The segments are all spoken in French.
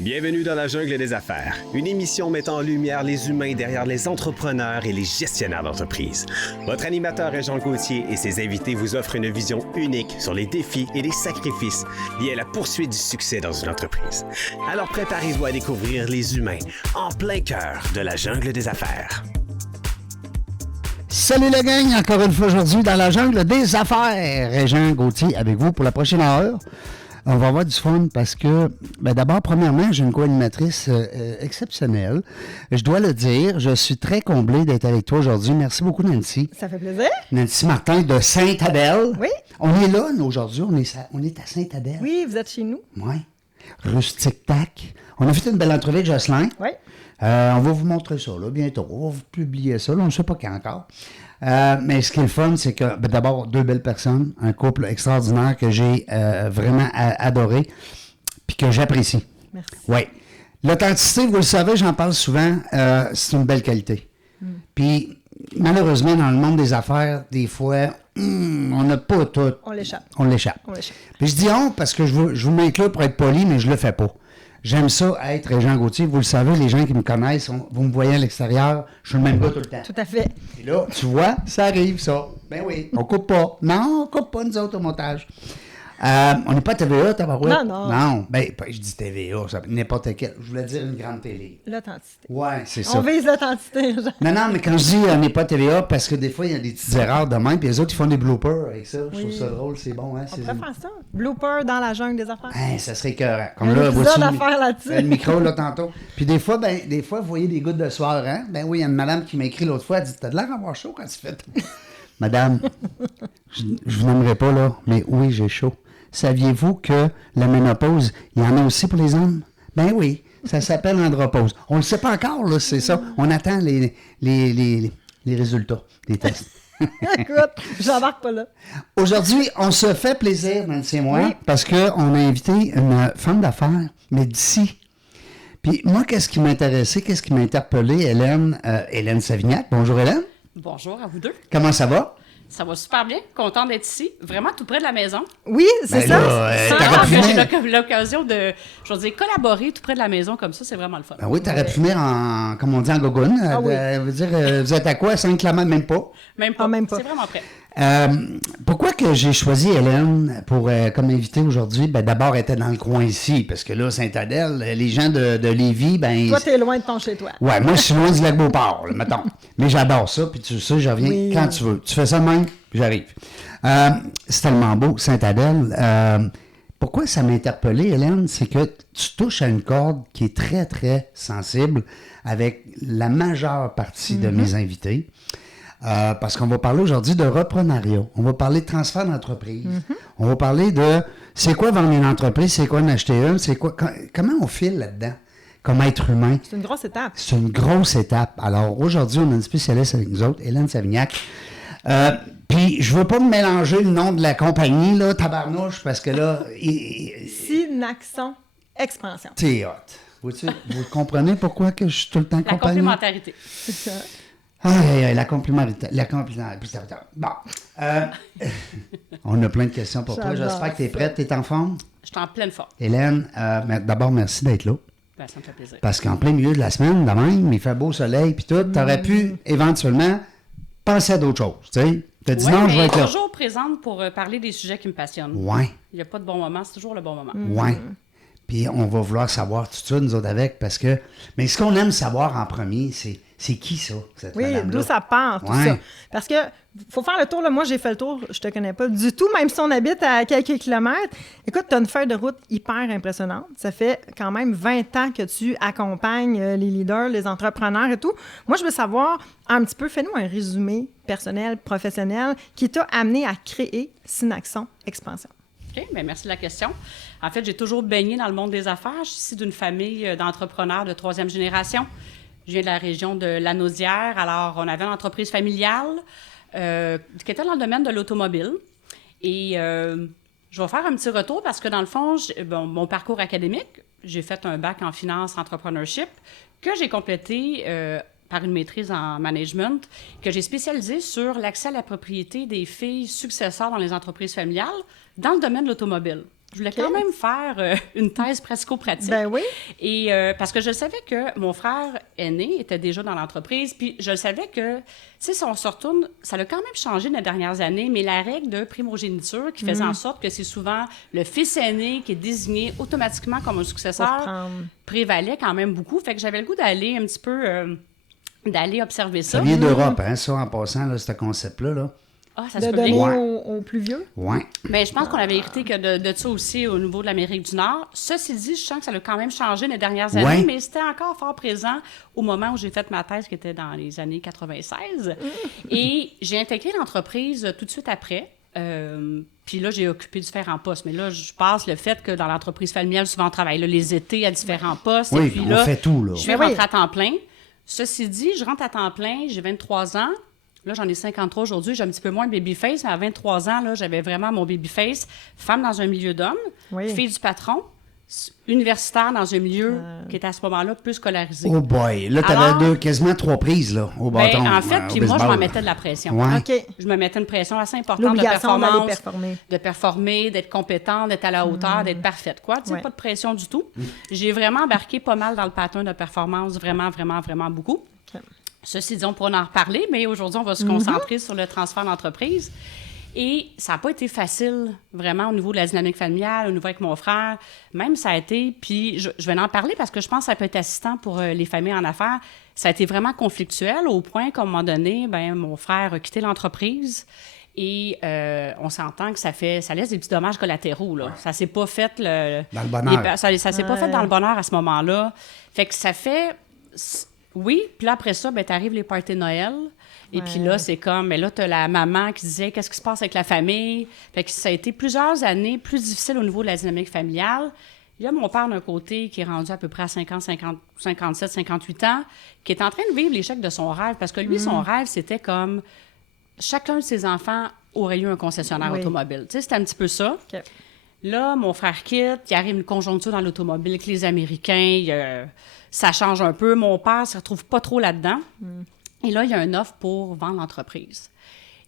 Bienvenue dans la jungle des affaires, une émission mettant en lumière les humains derrière les entrepreneurs et les gestionnaires d'entreprise. Votre animateur est Jean Gauthier et ses invités vous offrent une vision unique sur les défis et les sacrifices liés à la poursuite du succès dans une entreprise. Alors préparez-vous à découvrir les humains en plein cœur de la jungle des affaires. Salut la gang, encore une fois aujourd'hui dans la jungle des affaires. Jean Gauthier avec vous pour la prochaine heure. On va avoir du fun parce que, d'abord, premièrement, j'ai une co-animatrice exceptionnelle. Je dois le dire, je suis très comblé d'être avec toi aujourd'hui. Merci beaucoup, Nancy. Ça fait plaisir. Nancy Martin de Sainte-Adèle. Oui. On est là, nous, aujourd'hui. On est à Sainte-Adèle. Oui, vous êtes chez nous. Oui. Rustic Tac. On a fait une belle entrevue avec Jocelyn. Oui. On va vous montrer ça, là, bientôt. On va vous publier ça, là, on ne sait pas quand encore. Mais ce qui est le fun, c'est que, d'abord, deux belles personnes, un couple extraordinaire que j'ai vraiment adoré, puis que j'apprécie. Merci. Oui. L'authenticité, vous le savez, j'en parle souvent, c'est une belle qualité. Puis, malheureusement, dans le monde des affaires, des fois, on n'a pas tout. On l'échappe. On l'échappe. Puis je dis parce que je vous m'inclus pour être poli, mais je le fais pas. J'aime ça être Jean Gauthier. Vous le savez, les gens qui me connaissent, vous me voyez à l'extérieur, je suis le même gars tout le temps. Tout à fait. Et là, tu vois, ça arrive, ça. Ben oui, on coupe pas. Non, on coupe pas, nous autres, au montage. On n'est pas TVA, tabarouette? Non. Non. Ben, je dis TVA, ça, n'importe quel. Je voulais dire une grande télé. L'authenticité. Ouais, c'est ça. On vise l'authenticité. Non, mais quand je dis on n'est pas TVA, parce que des fois, il y a des petites erreurs de même, puis les autres, ils font des bloopers avec ça. Je trouve ça drôle, c'est bon. Hein? On pourrait faire ça. Blooper dans la jungle des affaires. Hein, ça serait écœurant. Comme Un là, épisode voici à faire là-dessus. le micro, là, tantôt. Puis des fois, vous voyez des gouttes de soir, hein? Ben oui, il y a une madame qui m'a écrit l'autre fois, elle dit, t'as de l'air d'avoir chaud quand tu fais Madame, je vous nommerai pas, là, mais oui, j'ai chaud. Saviez-vous que la ménopause, il y en a aussi pour les hommes? Ben oui, ça s'appelle andropause. On ne le sait pas encore, là, c'est ça. On attend les résultats des tests. Écoute, j'embarque pas là. Aujourd'hui, on se fait plaisir, Nancy et moi, parce qu'on a invité une femme d'affaires, mais d'ici. Puis moi, qu'est-ce qui m'intéressait, qu'est-ce qui m'a interpellé, Hélène Savignac. Bonjour, Hélène. Bonjour à vous deux. Comment ça va? Ça va super bien. Contente d'être ici. Vraiment tout près de la maison. Oui, c'est ça. Sans que j'ai l'occasion de, je veux dire, collaborer tout près de la maison comme ça, c'est vraiment le fun. Ben oui, t'aurais pu venir comme on dit en gogoune. Oui. Vous êtes à quoi? 5 km, même pas? Même pas. Même pas. C'est vraiment prêt. Pourquoi que j'ai choisi Hélène comme invitée aujourd'hui? D'abord, elle était dans le coin ici, parce que là, Sainte-Adèle, les gens de Lévis, Toi, t'es loin de ton chez-toi. Ouais, moi, je suis loin du Lac-Beauport, là, mettons. Mais j'adore ça, puis tu sais, je reviens quand tu veux. Tu fais ça même, puis j'arrive. C'est tellement beau, Sainte-Adèle. Pourquoi ça m'a interpellé, Hélène? C'est que tu touches à une corde qui est très, très sensible avec la majeure partie de mes invités. Parce qu'on va parler aujourd'hui de reprenariat. On va parler de transfert d'entreprise. On va parler de c'est quoi vendre une entreprise, c'est quoi en acheter une, c'est quoi comment on file là-dedans comme être humain. C'est une grosse étape. C'est une grosse étape. Alors aujourd'hui, on a une spécialiste avec nous autres, Hélène Savignac. Puis je veux pas me mélanger le nom de la compagnie, là, tabarnouche, parce que là... Synaxon Expansion. C'est hot. Vous comprenez pourquoi que je suis tout le temps compagnie? La complémentarité. C'est ça. La complémentarité. Bon. On a plein de questions pour toi. J'espère que tu es prête. Tu es en forme? Je suis en pleine forme. Hélène, d'abord, merci d'être là. Ça me fait plaisir. Parce qu'en plein milieu de la semaine, de même, il fait beau soleil puis tout, tu aurais pu éventuellement penser à d'autres choses. Tu sais, tu as dit non, je vais être là. Toujours présente pour parler des sujets qui me passionnent. Ouais. Il n'y a pas de bon moment, c'est toujours le bon moment. Ouais. Puis on va vouloir savoir tout ça, nous autres, avec, parce que... Mais ce qu'on aime savoir en premier, c'est qui ça, cette madame-là? D'où ça part, tout ça. Parce que faut faire le tour. Là. Moi, j'ai fait le tour, je te connais pas du tout, même si on habite à quelques kilomètres. Écoute, tu as une feuille de route hyper impressionnante. Ça fait quand même 20 ans que tu accompagnes les leaders, les entrepreneurs et tout. Moi, je veux savoir un petit peu, fais-nous un résumé personnel, professionnel, qui t'a amené à créer Synaxon Expansion. OK, bien, merci de la question. En fait, j'ai toujours baigné dans le monde des affaires. Je suis issue d'une famille d'entrepreneurs de 3e génération. Je viens de la région de Lanaudière. Alors, on avait une entreprise familiale qui était dans le domaine de l'automobile. Et je vais faire un petit retour parce que, dans le fond, mon parcours académique, j'ai fait un bac en finance entrepreneurship que j'ai complété par une maîtrise en management, que j'ai spécialisée sur l'accès à la propriété des filles successeurs dans les entreprises familiales dans le domaine de l'automobile. Je voulais quand même faire une thèse pratico-pratique. Ben oui. Et parce que je savais que mon frère aîné était déjà dans l'entreprise, puis je savais que, tu sais, si on se retourne, ça a quand même changé dans les dernières années, mais la règle de primogéniture qui faisait en sorte que c'est souvent le fils aîné qui est désigné automatiquement comme un successeur prévalait quand même beaucoup. Fait que j'avais le goût d'aller un petit peu, d'aller observer ça. Ça vient d'Europe, hein, ça, en passant, là, ce concept-là. Là. Ah, ça De se peut donner bien. aux plus vieux. Oui. Mais je pense qu'on avait hérité que de ça aussi au niveau de l'Amérique du Nord. Ceci dit, je sens que ça a quand même changé les dernières années, Ouais. mais c'était encore fort présent au moment où j'ai fait ma thèse, qui était dans les années 96. Et j'ai intégré l'entreprise tout de suite après. Puis là, j'ai occupé différents postes. Mais là, je passe le fait que dans l'entreprise familiale, souvent on travaille là, les étés à différents postes. Oui, et puis on là, fait tout, là. je suis Ben oui. rentrée à temps plein. Ceci dit, je rentre à temps plein, j'ai 23 ans. Là, j'en ai 53 aujourd'hui, j'ai un petit peu moins de babyface, mais à 23 ans, là, j'avais vraiment mon babyface. Femme dans un milieu d'hommes, Oui. fille du patron, universitaire dans un milieu qui était à ce moment-là plus scolarisé. Oh boy. Là, tu Alors- avais quasiment 3 prises, là, au Ben, bâton. en fait, au puis moi, je m'en baseball. mettais de la pression. Ouais. OK. Je me mettais une pression assez importante de L'obligation d'aller performance, performer. de performer, d'être compétente, d'être à la hauteur, d'être parfaite, quoi. Tu sais, Ouais. pas de pression du tout. J'ai vraiment embarqué pas mal dans le pattern de performance, vraiment, vraiment, vraiment beaucoup. OK. Ceci dit, on pourra en reparler, mais aujourd'hui, on va se concentrer sur le transfert d'entreprise. Et ça n'a pas été facile, vraiment, au niveau de la dynamique familiale, au niveau avec mon frère. Même ça a été, puis je vais en parler parce que je pense que ça peut être assistant pour les familles en affaires. Ça a été vraiment conflictuel au point qu'à un moment donné, ben, mon frère a quitté l'entreprise. Et on s'entend que ça laisse des petits dommages collatéraux. Là. Ça s'est pas fait... Dans le bonheur. Ça s'est pas fait dans le bonheur à ce moment-là. Fait que ça fait... Oui, puis là, après ça, ben, t'arrives les parties de Noël. Et puis là, c'est comme... Mais là, t'as la maman qui disait « Qu'est-ce qui se passe avec la famille? » Fait que ça a été plusieurs années plus difficile au niveau de la dynamique familiale. Il y a mon père d'un côté qui est rendu à peu près à 57, 58 ans, qui est en train de vivre l'échec de son rêve. Parce que lui, son rêve, c'était comme... Chacun de ses enfants aurait eu un concessionnaire Oui. automobile. Tu sais, c'était un petit peu ça. OK. Là, mon frère quitte, il arrive une conjoncture dans l'automobile avec les Américains, ça change un peu. Mon père ne se retrouve pas trop là-dedans. Et là, il y a une offre pour vendre l'entreprise.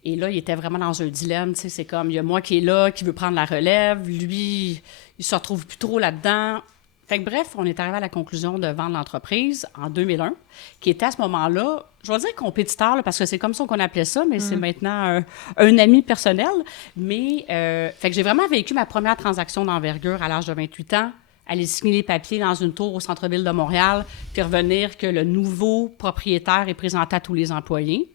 Et là, il était vraiment dans un dilemme. Tu sais, c'est comme, il y a moi qui est là, qui veut prendre la relève. Lui, il se retrouve plus trop là-dedans. Fait que bref, on est arrivé à la conclusion de vendre l'entreprise en 2001, qui était à ce moment-là, je vais dire compétiteur, là, parce que c'est comme ça qu'on appelait ça, mais c'est maintenant un ami personnel. Mais, fait que j'ai vraiment vécu ma première transaction d'envergure à l'âge de 28 ans, aller signer les papiers dans une tour au centre-ville de Montréal, puis revenir que le nouveau propriétaire est présenté à tous les employés.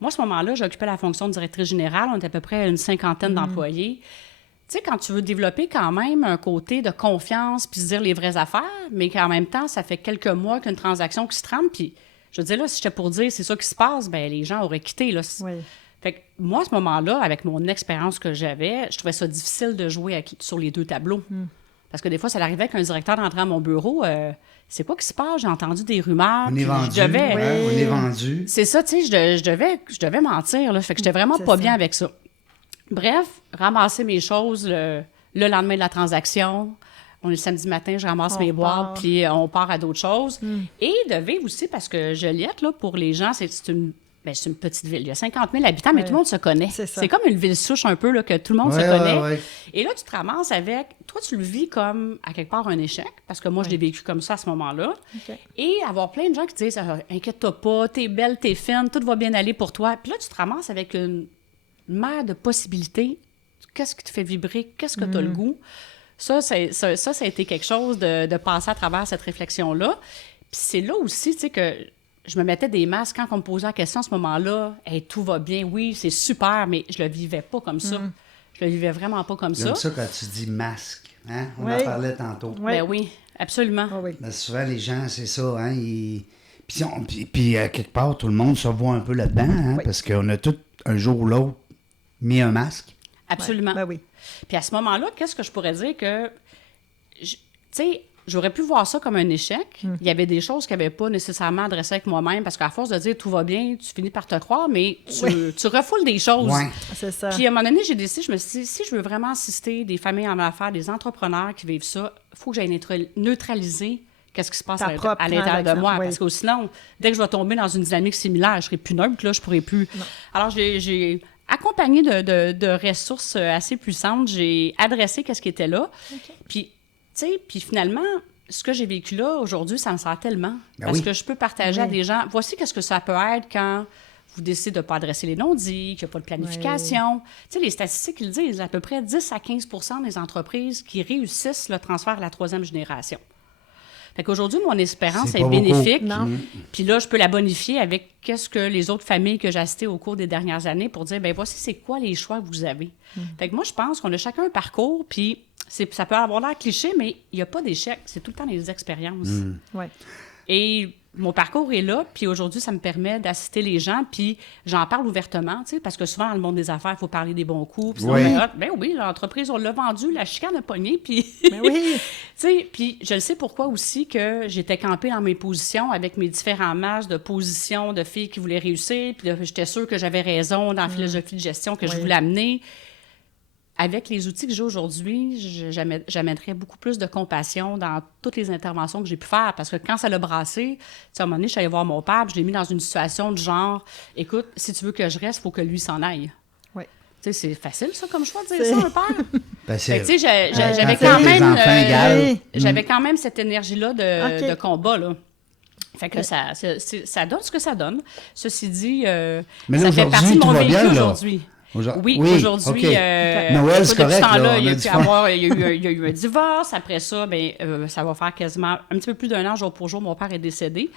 Moi, à ce moment-là, j'occupais la fonction de directrice générale. On était à peu près une cinquantaine d'employés. Tu sais, quand tu veux développer quand même un côté de confiance puis se dire les vraies affaires, mais qu'en même temps, ça fait quelques mois qu'une transaction qui se trame, puis je veux dire, là, si j'étais pour dire c'est ça qui se passe, bien, les gens auraient quitté, là. Oui. Fait que moi, à ce moment-là, avec mon expérience que j'avais, je trouvais ça difficile de jouer sur les deux tableaux. Parce que des fois, ça arrivait qu'un directeur rentrait à mon bureau, c'est quoi qui se passe? J'ai entendu des rumeurs. On est puis vendu. je devais- hein, on est vendu. C'est ça, tu sais, je devais mentir, là. Fait que j'étais vraiment C'est pas ça. bien avec ça. Bref, ramasser mes choses le lendemain de la transaction. On est le samedi matin, je ramasse On mes boîtes, part. puis on part à d'autres choses. Et de vivre aussi, parce que Joliette, là, pour les gens, c'est une petite ville. Il y a 50 000 habitants, mais tout le monde se connaît. C'est ça. C'est comme une ville souche un peu, là, que tout le monde se Ouais, connaît. ouais, ouais. Et là, tu te ramasses avec... Toi, tu le vis comme, à quelque part, un échec, parce que moi, je l'ai vécu comme ça à ce moment-là. OK. Et avoir plein de gens qui te disent « Inquiète-toi pas, t'es belle, t'es fine, tout va bien aller pour toi. » Puis là, tu te ramasses avec une mer de possibilités. Qu'est-ce qui te fait vibrer? Qu'est-ce que tu as le goût? Ça a été quelque chose de passer à travers cette réflexion-là. Puis c'est là aussi, tu sais, que je me mettais des masques quand on me posait la question à ce moment-là. « Hey, tout va bien, oui, c'est super, mais je le vivais pas comme ça. Je le vivais vraiment pas comme ça. J'aime ça quand tu dis masque. Hein? On Oui. en parlait tantôt. Oui. Ben oui, absolument. Ah oui. Ben, souvent, les gens, c'est ça. Hein? Puis, quelque part, tout le monde se voit un peu là-dedans. Hein? Oui. Parce qu'on a tous, un jour ou l'autre, mis un masque. Absolument. Ben oui. Puis à ce moment-là, qu'est-ce que je pourrais dire que... Tu sais, j'aurais pu voir ça comme un échec. Il y avait des choses qui n'avaient pas nécessairement adressé avec moi-même, parce qu'à force de dire « tout va bien », tu finis par te croire, mais tu refoules des choses. Ouais. C'est ça. Puis à un moment donné, j'ai décidé, je me suis dit, si je veux vraiment assister des familles en affaires, des entrepreneurs qui vivent ça, il faut que j'aille neutraliser qu'est-ce qui se passe Ta à propre l'intérieur de transaction, moi. oui. Parce que sinon, dès que je vais tomber dans une dynamique similaire, je serai plus neutre, là, je pourrai plus... Alors, j'ai accompagné de ressources assez puissantes, j'ai adressé ce qui était là. OK. Puis, tu sais, puis finalement, ce que j'ai vécu là, aujourd'hui, ça me sert tellement. Ben parce oui. que je peux partager à des gens, voici qu'est-ce que ça peut être quand vous décidez de ne pas adresser les non-dits, qu'il n'y a pas de planification. Tu sais, les statistiques, ils le disent, à peu près 10 à 15 des entreprises qui réussissent le transfert à la troisième génération. Fait qu'aujourd'hui, mon espérance C'est est pas bénéfique. beaucoup. Non. Puis là, je peux la bonifier avec qu'est-ce que les autres familles que j'ai assistées au cours des dernières années pour dire, bien, voici c'est quoi les choix que vous avez. Fait que moi, je pense qu'on a chacun un parcours, puis ça peut avoir l'air cliché, mais il n'y a pas d'échec. C'est tout le temps des expériences. Ouais. Et mon parcours est là, puis aujourd'hui, ça me permet d'assister les gens, puis j'en parle ouvertement, tu sais, parce que souvent, dans le monde des affaires, il faut parler des bons coups. Puis Oui. ben oui, l'entreprise, on l'a vendu, la chicane a pogné, puis... Ben oui. Tu sais, puis je le sais pourquoi aussi que j'étais campée dans mes positions avec mes différents matchs de positions de filles qui voulaient réussir, puis j'étais sûre que j'avais raison dans la philosophie de gestion que je voulais amener. Avec les outils que j'ai aujourd'hui, j'amènerais beaucoup plus de compassion dans toutes les interventions que j'ai pu faire. Parce que quand ça l'a brassé, tu sais, à un moment donné, je suis allée voir mon père, puis je l'ai mis dans une situation de genre, écoute, si tu veux que je reste, il faut que lui s'en aille. Oui. Tu sais, c'est facile, ça, comme choix de dire ça, un père. Ben, Fait que, tu sais, quand j'avais t'as quand des même... enfants égales. j'avais quand même cette énergie-là OK. de combat, là. Fait que ça donne ce que ça donne. Ceci dit, Mais là, ça fait aujourd'hui, partie de tout mon va vécu bien, là. aujourd'hui. Oui, aujourd'hui. OK. Noël, c'est depuis correct, ce temps-là, là, il y a on a pu du avoir, il y a eu un divorce. Après ça, ça va faire quasiment un petit peu plus d'un an, jour pour jour, mon père est décédé.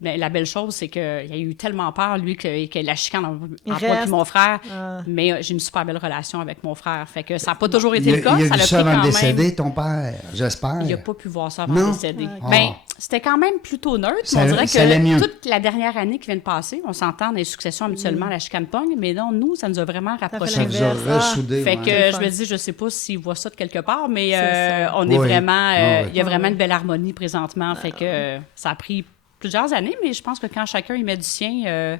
Mais la belle chose, c'est qu'il a eu tellement peur, lui, que la chicane entre moi et mon frère. Mais j'ai une super belle relation avec mon frère. Fait que ça n'a pas toujours été le cas. Il a Ça vu l'a ça pris avant de quand décéder, même. ton père, j'espère. Il n'a pas pu voir ça avant Non? de décéder. Ah. Ben, c'était quand même plutôt neutre. Ça- Mais on dirait ça allait mieux. que toute la dernière année qui vient de passer, on s'entend dans les successions habituellement à la chicane pogne, mais non, nous, ça nous a vraiment rapprochés. Ça vous a l'inverse. ressoudé. Fait ouais. que C'est je fun. me dis, je sais pas s'il voit ça de quelque part, mais C'est ça. on est Oui. vraiment... Ah oui. il y a vraiment une belle harmonie présentement. Fait que ça a pris plusieurs années, mais je pense que quand chacun y met du sien,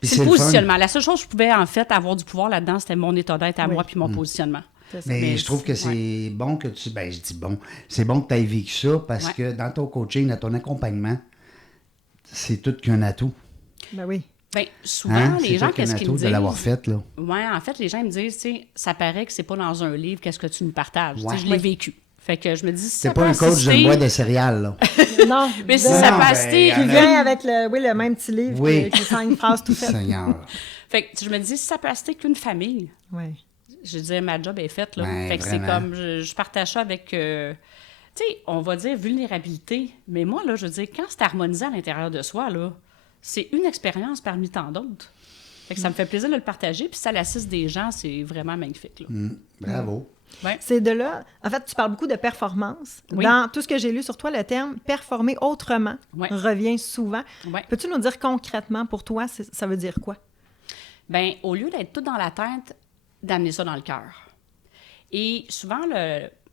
Puis c'est c'est le le fun. positionnement. La seule chose que je pouvais, en fait, avoir du pouvoir là-dedans, c'était mon état d'être à moi puis mon positionnement. C'est ça. Mais Mais je trouve que c'est ouais. bon que tu... Ben, je dis bon. C'est bon que tu aies vécu ça parce Ouais. que dans ton coaching, dans ton accompagnement, c'est tout qu'un atout. Ben oui. Bien, souvent, Hein? les C'est gens, tout qu'un qu'est-ce qu'ils atout me de disent? l'avoir fait, là. Oui, en fait, les gens ils me disent, tu sais, ça paraît que c'est pas dans un livre, qu'est-ce que tu me partages? Ouais. Tu sais, je l'ai vécu. Fait que je me dis, si C'est ça pas peut un coach de assister- bois de céréales, là. Non. Mais si de- ça Non, peut ben, assister... Qui vient avec le même petit livre Oui. qui fait une phrase tout faite. Seigneur. Fait que je me dis, si ça peut assister qu'une famille, Ouais. je dis, ma job est faite, là. Ouais, fait que c'est vraiment. comme, je partage ça avec, tu sais, on va dire vulnérabilité, mais moi, là, je veux dire, quand c'est harmonisé à l'intérieur de soi, là, c'est une expérience parmi tant d'autres. Fait que ça me fait plaisir de le partager, puis ça l'assiste des gens, c'est vraiment magnifique, là. Bravo. Ouais. C'est de là. En fait, tu parles beaucoup de performance. Oui. Dans tout ce que j'ai lu sur toi, le terme performer autrement Ouais. revient souvent. Ouais. Peux-tu nous dire concrètement pour toi, ça veut dire quoi? Bien, au lieu d'être tout dans la tête, d'amener ça dans le cœur. Et souvent,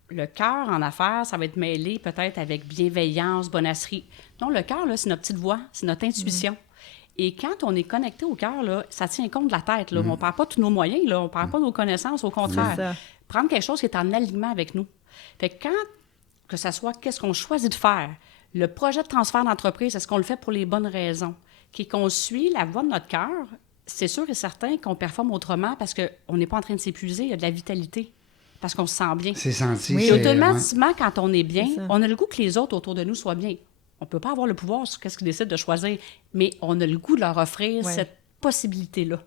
le cœur en affaires, ça va être mêlé peut-être avec bienveillance, bonasserie. Non, le cœur, là, c'est notre petite voix, c'est notre intuition. Et quand on est connecté au cœur, là, ça tient compte de la tête. Là. On ne perd pas tous nos moyens, là. On ne perd pas nos connaissances, au contraire. C'est ça. Prendre quelque chose qui est en alignement avec nous. Fait que quand, que ça soit qu'est-ce qu'on choisit de faire, le projet de transfert d'entreprise, est-ce qu'on le fait pour les bonnes raisons? Qu'on suit la voix de notre cœur, c'est sûr et certain qu'on performe autrement parce qu'on n'est pas en train de s'épuiser, il y a de la vitalité, parce qu'on se sent bien. C'est senti. Oui. Et c'est- automatiquement, quand on est bien, C'est ça. on a le goût que les autres autour de nous soient bien. On ne peut pas avoir le pouvoir sur ce qu'ils décident de choisir, mais on a le goût de leur offrir Ouais. cette possibilité-là.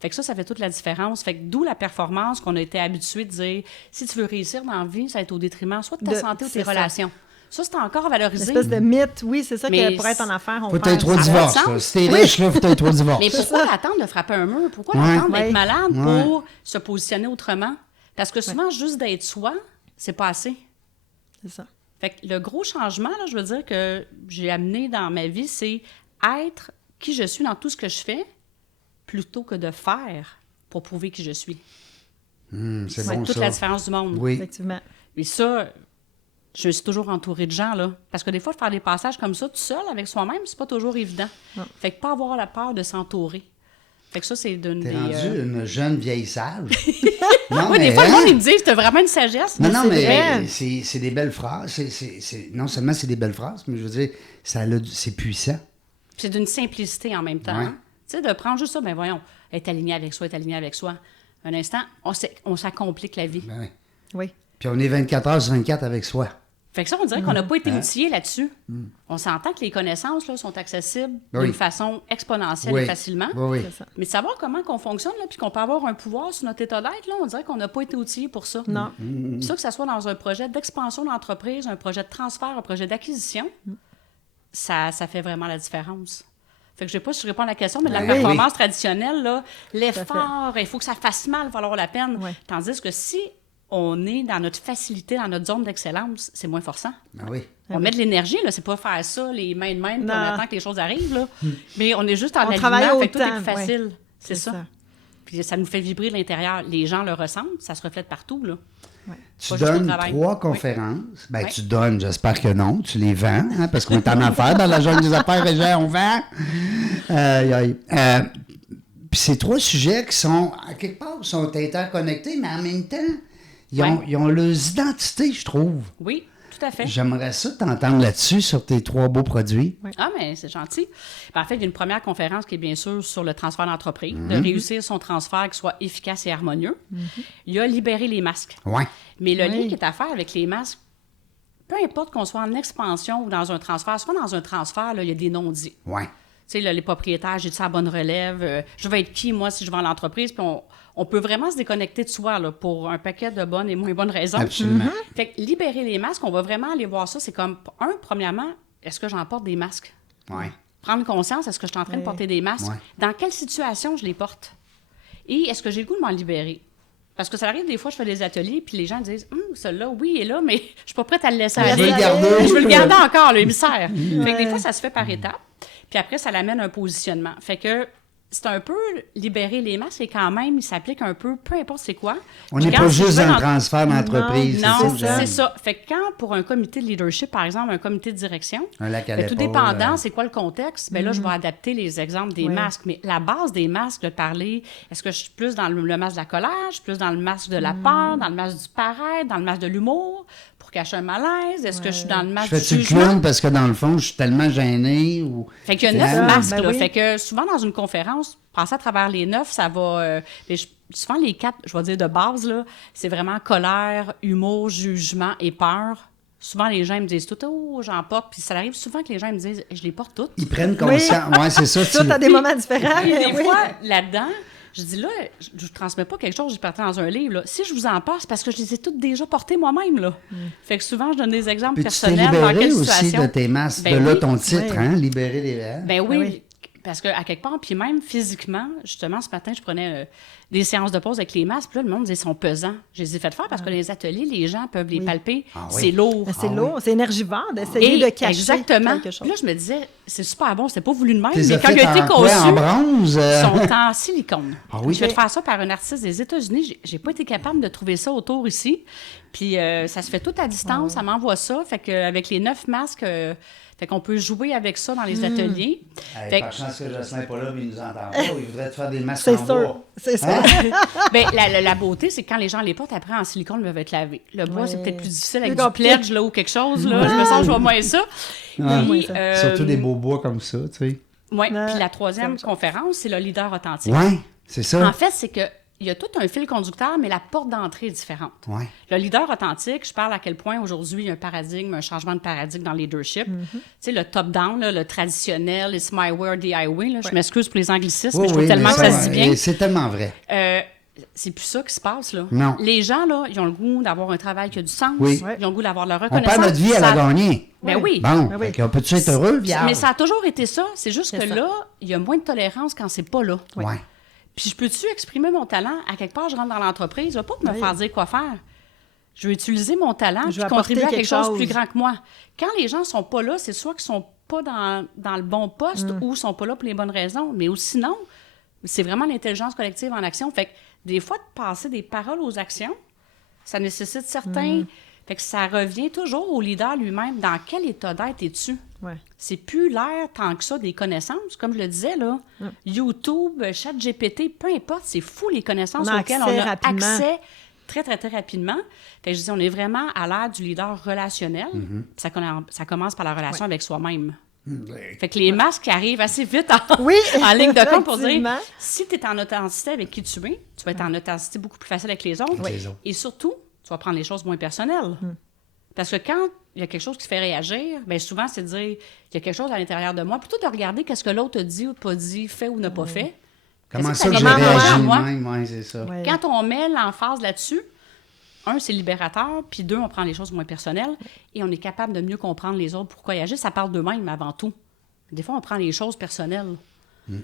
Fait que ça fait toute la différence. Fait que d'où la performance qu'on a été habitué de dire, si tu veux réussir dans la vie, ça va être au détriment soit de ta santé ou de tes c'est ça. relations. Ça, c'est encore valorisé. Une espèce de mythe, oui, c'est ça Mais que pour être en affaires, on Faut perd. être trois Ça a divorces, pas de là. sens. Si t'es riche, là, faut être trois divorces. Mais pourquoi attendre de frapper un mur? Pourquoi Ouais. attendre d'être Ouais. malade Ouais. pour se positionner autrement? Parce que souvent, juste d'être soi, c'est pas assez. C'est ça. Fait que le gros changement, là, je veux dire, que j'ai amené dans ma vie, c'est être qui je suis dans tout ce que je fais plutôt que de faire pour prouver qui je suis. C'est C'est bon, toute ça. la différence du monde. Oui. Effectivement. Et ça, je suis toujours entourée de gens, là. Parce que des fois, de faire des passages comme ça, tout seul, avec soi-même, c'est pas toujours évident. Non. Fait que pas avoir la peur de s'entourer. Fait que ça, c'est d'une T'es des... rendu une jeune vieille sage. Non, Oui, des mais, fois, le hein? monde, il me dit, c'est vraiment une sagesse. Non, non, c'est mais vrai. c'est des belles phrases. Non seulement c'est des belles phrases, mais je veux dire, c'est puissant. Puis c'est d'une simplicité en même temps. Ouais. hein. Tu sais, de prendre juste ça, ben voyons, être aligné avec soi, être aligné avec soi. un instant, on s'accomplit la vie. Ben oui. Oui. Puis on est 24 heures sur 24 avec soi. Fait que ça, on dirait qu'on n'a pas été outillés là-dessus. On s'entend que les connaissances là, sont accessibles Oui. d'une façon exponentielle Oui. et facilement. Oui, oui. C'est ça. Mais de savoir comment qu'on fonctionne, là, puis qu'on peut avoir un pouvoir sur notre état d'être, là, on dirait qu'on n'a pas été outillés pour ça. Non. Puis ça, que ça soit dans un projet d'expansion d'entreprise, un projet de transfert, un projet d'acquisition, ça fait vraiment la différence. Fait que je ne sais pas si je réponds à la question, mais de la Oui. performance traditionnelle, là, l'effort, il faut que ça fasse mal, il va valoir la peine. Oui. Tandis que si on est dans notre facilité, dans notre zone d'excellence, c'est moins forçant. Ah oui. On met de l'énergie, là, c'est pas faire ça, les mains de même, puis on Non. attend que les choses arrivent, là. Mais on est juste en On travaille alignement, fait que tout autant, est plus facile. C'est C'est ça. ça. Puis ça nous fait vibrer de l'intérieur. Les gens le ressentent, ça se reflète partout, là. Tu Pas juste au donnes travail. 3 conférences. Ben, Oui. tu donnes, j'espère que non. Tu les vends, hein, parce qu'on est en affaires dans la jungle des affaires, Régent, on vend. Aïe, aïe. Puis ces 3 sujets qui sont, à quelque part, sont interconnectés, mais en même temps, ils ont leurs identités, je trouve. Oui, tout à fait. J'aimerais ça t'entendre là-dessus, sur tes 3 beaux produits. Ah, mais c'est gentil. Ben, en fait, il y a une première conférence qui est bien sûr sur le transfert d'entreprise, de réussir son transfert qui soit efficace et harmonieux. Il y a libérer les masques. Oui. Mais le Oui. lien qui est à faire avec les masques, peu importe qu'on soit en expansion ou dans un transfert, soit dans un transfert, là, il y a des non-dits. Oui. Tu sais, là, les propriétaires, j'ai-tu la bonne relève? Je vais être qui, moi, si je vends l'entreprise? Puis on peut vraiment se déconnecter de soi là, pour un paquet de bonnes et moins bonnes raisons. Absolument. Fait que libérer les masques, on va vraiment aller voir ça. C'est comme, premièrement, est-ce que j'en porte des masques? Oui. Prendre conscience, est-ce que je suis en train de porter des masques? Ouais. Dans quelle situation je les porte? Et est-ce que j'ai le goût de m'en libérer? Parce que ça arrive des fois, je fais des ateliers, puis les gens disent celui-là, oui, il est là, mais je suis pas prête à le laisser Je aller. veux le garder. Je veux le garder encore, le émissaire. Fait que des fois, ça se fait par étapes. Puis après, ça l'amène un positionnement. Fait que c'est un peu libérer les masques et quand même, il s'applique un peu importe c'est quoi. On Puis n'est quand pas je juste vais dans le dans- transfert d'entreprise. Non, ça que j'aime. c'est ça. Fait que quand, pour un comité de leadership, par exemple, un comité de direction, Un lac à ben, tout l'épaule, dépendant, c'est quoi le contexte, ben là, je vais adapter les exemples des Oui. masques. Mais la base des masques, de parler, est-ce que je suis plus dans le masque de la colère, je suis plus dans le masque de la peur, dans le masque du paraître, dans le masque de l'humour, pour cacher un malaise? Est-ce que je suis dans le Je masque du fais-tu le jugement? clown parce que dans le fond, je suis tellement gêné ou... Fait qu'il y a 9 Ah, masques, ben là. oui. Fait que souvent, dans une conférence, passer à travers les 9, ça va... souvent, les 4, je vais dire de base, là, c'est vraiment colère, humour, jugement et peur. Souvent, les gens me disent tout, oh, j'en porte. Puis ça arrive souvent que les gens me disent, je les porte toutes. Ils prennent conscience. Oui, c'est ça. Tout à des moments différents. Puis mais des oui. fois, là-dedans, je dis là, je ne transmets pas quelque chose, j'ai parti dans un livre. Là. Si je vous en passe, parce que je les ai toutes déjà portées moi-même. Là. Fait que souvent, je donne des exemples Puis tu t'es personnels dans libéré quelle aussi situation. de tes masques. Ben de là, oui. ton titre, Oui. hein? Libérer les... Ben oui, Ben oui. parce qu'à quelque part, puis même physiquement, justement, ce matin, je prenais des séances de pause avec les masques, puis là, le monde disait ils sont pesants. Je les ai fait faire parce que les ateliers, les gens peuvent les palper. Ah oui. C'est lourd. Mais c'est Ah lourd, c'est énergivore d'essayer de cacher exactement. quelque chose. Puis là, je me disais, c'est super bon, c'était pas voulu de même, T'es mais quand il a été en quoi? En conçu, bronze? ils sont en silicone. Ah oui? Je vais te faire ça par un artiste des États-Unis. J'ai pas été capable de trouver ça autour ici. Puis ça se fait tout à distance, ça m'envoie ça. Fait qu'avec les 9 masques, fait qu'on peut jouer avec ça dans les ateliers. Hey, Fait par que- chance que Jocelyn n'est pas là, mais il nous entend pas. Il voudrait te faire des masques C'est en sûr. bois. C'est sûr. Hein? ben, la beauté, c'est que quand les gens les portent, après, en silicone, ils peuvent être lavés. Le bois, Ouais. c'est peut-être plus difficile avec Plus du compliqué. pledge là, ou quelque chose. Là. Je me sens que je vois moins ça. Ah. Puis, Moins ça. Surtout des beaux bois comme ça, tu sais. ouais, Ouais. puis la troisième conférence, c'est le leader authentique. Oui, c'est ça. En fait, c'est que il y a tout un fil conducteur, mais la porte d'entrée est différente. Ouais. Le leader authentique, je parle à quel point aujourd'hui il y a un paradigme, un changement de paradigme dans le leadership. Tu sais, le top-down, là, le traditionnel, it's my way or the highway. Là. Je m'excuse pour les anglicismes, mais je trouve tellement mais que ça se dit bien. C'est tellement vrai. C'est plus ça qui se passe, là. Non. Les gens, là, ils ont le goût d'avoir un travail qui a du sens. Oui. Ils ont le goût d'avoir leur On reconnaissance. perd notre vie à la Ça- gagner. Ben oui. Bon, Ben oui. fait qu'on peut-tu être heureux, viable? Mais ça a toujours été ça. C'est juste C'est que ça. là, il y a moins de tolérance quand c'est pas là. Ouais. Puis je peux-tu exprimer mon talent? À quelque part, je rentre dans l'entreprise, là, pas pour me faire dire quoi faire. Je veux utiliser mon talent Je puis veux apporter contribuer à quelque quelque chose de chose. plus grand que moi. Quand les gens sont pas là, c'est soit qu'ils sont pas dans le bon poste ou sont pas là pour les bonnes raisons. Mais ou sinon, c'est vraiment l'intelligence collective en action. Fait que des fois, de passer des paroles aux actions, ça nécessite certains... Fait que ça revient toujours au leader lui-même. Dans quel état d'être es-tu? Ouais. C'est plus l'air tant que ça des connaissances. Comme je le disais, là, YouTube, ChatGPT, peu importe, c'est fou les connaissances On a auxquelles accès on a rapidement. accès très, très, très rapidement. Fait que je dis, on est vraiment à l'ère du leader relationnel. Ça commence par la relation avec soi-même. Fait que les masques qui arrivent assez vite en, Oui, en ligne de compte pour dire, effectivement. si tu es en authenticité avec qui tu es, tu vas être en authenticité beaucoup plus facile avec les autres. Avec les autres. Et surtout, tu vas prendre les choses moins personnelles. Parce que quand il y a quelque chose qui te fait réagir, bien souvent, c'est de dire, il y a quelque chose à l'intérieur de moi. Plutôt de regarder qu'est-ce que l'autre a dit ou pas dit, fait ou n'a pas fait. Comment Qu'est-ce ça que j'ai ça vient réagi à de moi? même? Oui, c'est ça. Ouais. Quand on met l'emphase là-dessus, un, c'est libérateur, puis deux, on prend les choses moins personnelles et on est capable de mieux comprendre les autres, pourquoi ils agissent. Ça parle d'eux-mêmes avant tout. Des fois, on prend les choses personnelles.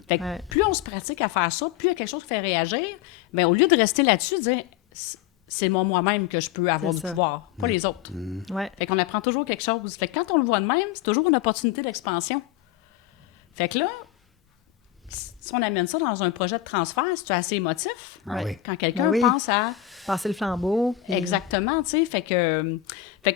Fait que Ouais. plus on se pratique à faire ça, plus il y a quelque chose qui fait réagir, bien, au lieu de rester là-dessus, dire c'est moi-même que je peux avoir C'est du ça. pouvoir, pas les autres. Ouais. Fait qu'on apprend toujours quelque chose. Fait que quand on le voit de même, c'est toujours une opportunité d'expansion. Fait que là, si on amène ça dans un projet de transfert, c'est assez émotif. Ah oui. Quand quelqu'un Oui. pense à... Passer le flambeau. puis- Exactement, tu sais. Fait que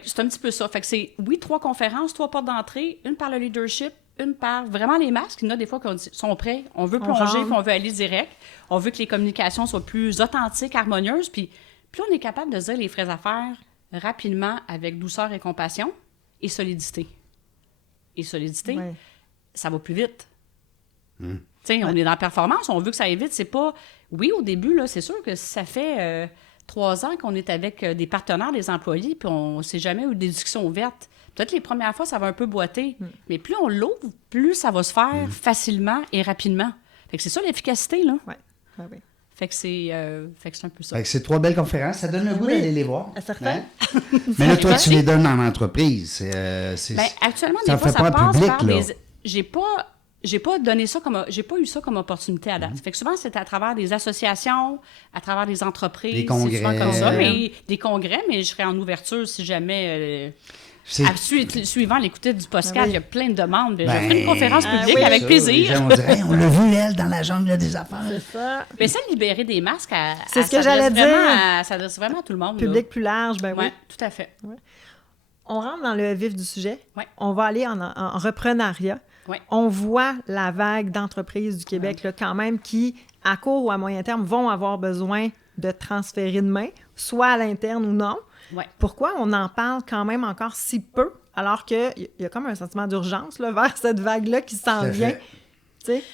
c'est un petit peu ça. Fait que c'est, oui, 3 conférences, 3 portes d'entrée, une par le leadership, une par vraiment les masques. Il y en a des fois qui sont prêts, on veut plonger, rentre. puis on veut aller direct. On veut que les communications soient plus authentiques, harmonieuses. Puis on est capable de dire les vraies affaires rapidement, avec douceur et compassion, et solidité. Et solidité, Ouais. ça va plus vite. Tu sais, on est dans la performance, on veut que ça aille vite. C'est pas... Oui, au début, là, c'est sûr que ça fait 3 ans qu'on est avec des partenaires, des employés, puis on ne s'est jamais eu des discussions ouvertes. Peut-être les premières fois, ça va un peu boiter, mais plus on l'ouvre, plus ça va se faire facilement et rapidement. Fait que c'est ça l'efficacité, là. Ouais. Ouais, oui. Fait que c'est un peu ça. Fait que c'est 3 belles conférences. Ça donne le goût Oui. d'aller les voir. Certain. Mais là, toi, Ouais. tu les donnes en entreprise. Ben, actuellement, ça des fois, fait ça pas un passe public, par là. des... J'ai pas donné ça comme... J'ai pas eu ça comme opportunité à date. Fait que souvent, c'est à travers des associations, à travers des entreprises. Des C'est souvent congrès. comme ça, mais des congrès, mais je serais en ouverture si jamais... C'est- Suivant l'écoute du podcast, Ah oui. il y a plein de demandes. Je Ben, ferai une conférence publique oui. avec Ça, plaisir. Les gens vont dire, hey, on l'a vu, elle, dans la jungle des affaires. C'est ça. Mais ça, libérer des masques, C'est ce que j'allais dire. Ça s'adresse vraiment à tout le monde. Public plus large, ben Oui, oui. tout à fait. On rentre dans le vif du sujet. Ouais. On va aller en reprenariat. Ouais. On voit la vague d'entreprises du Québec, là, quand même, qui, à court ou à moyen terme, vont avoir besoin de transférer de main, soit à l'interne ou non. Ouais. Pourquoi on en parle quand même encore si peu, alors qu'il y a comme un sentiment d'urgence là, vers cette vague-là qui s'en Tout à vient? fait. Tu sais?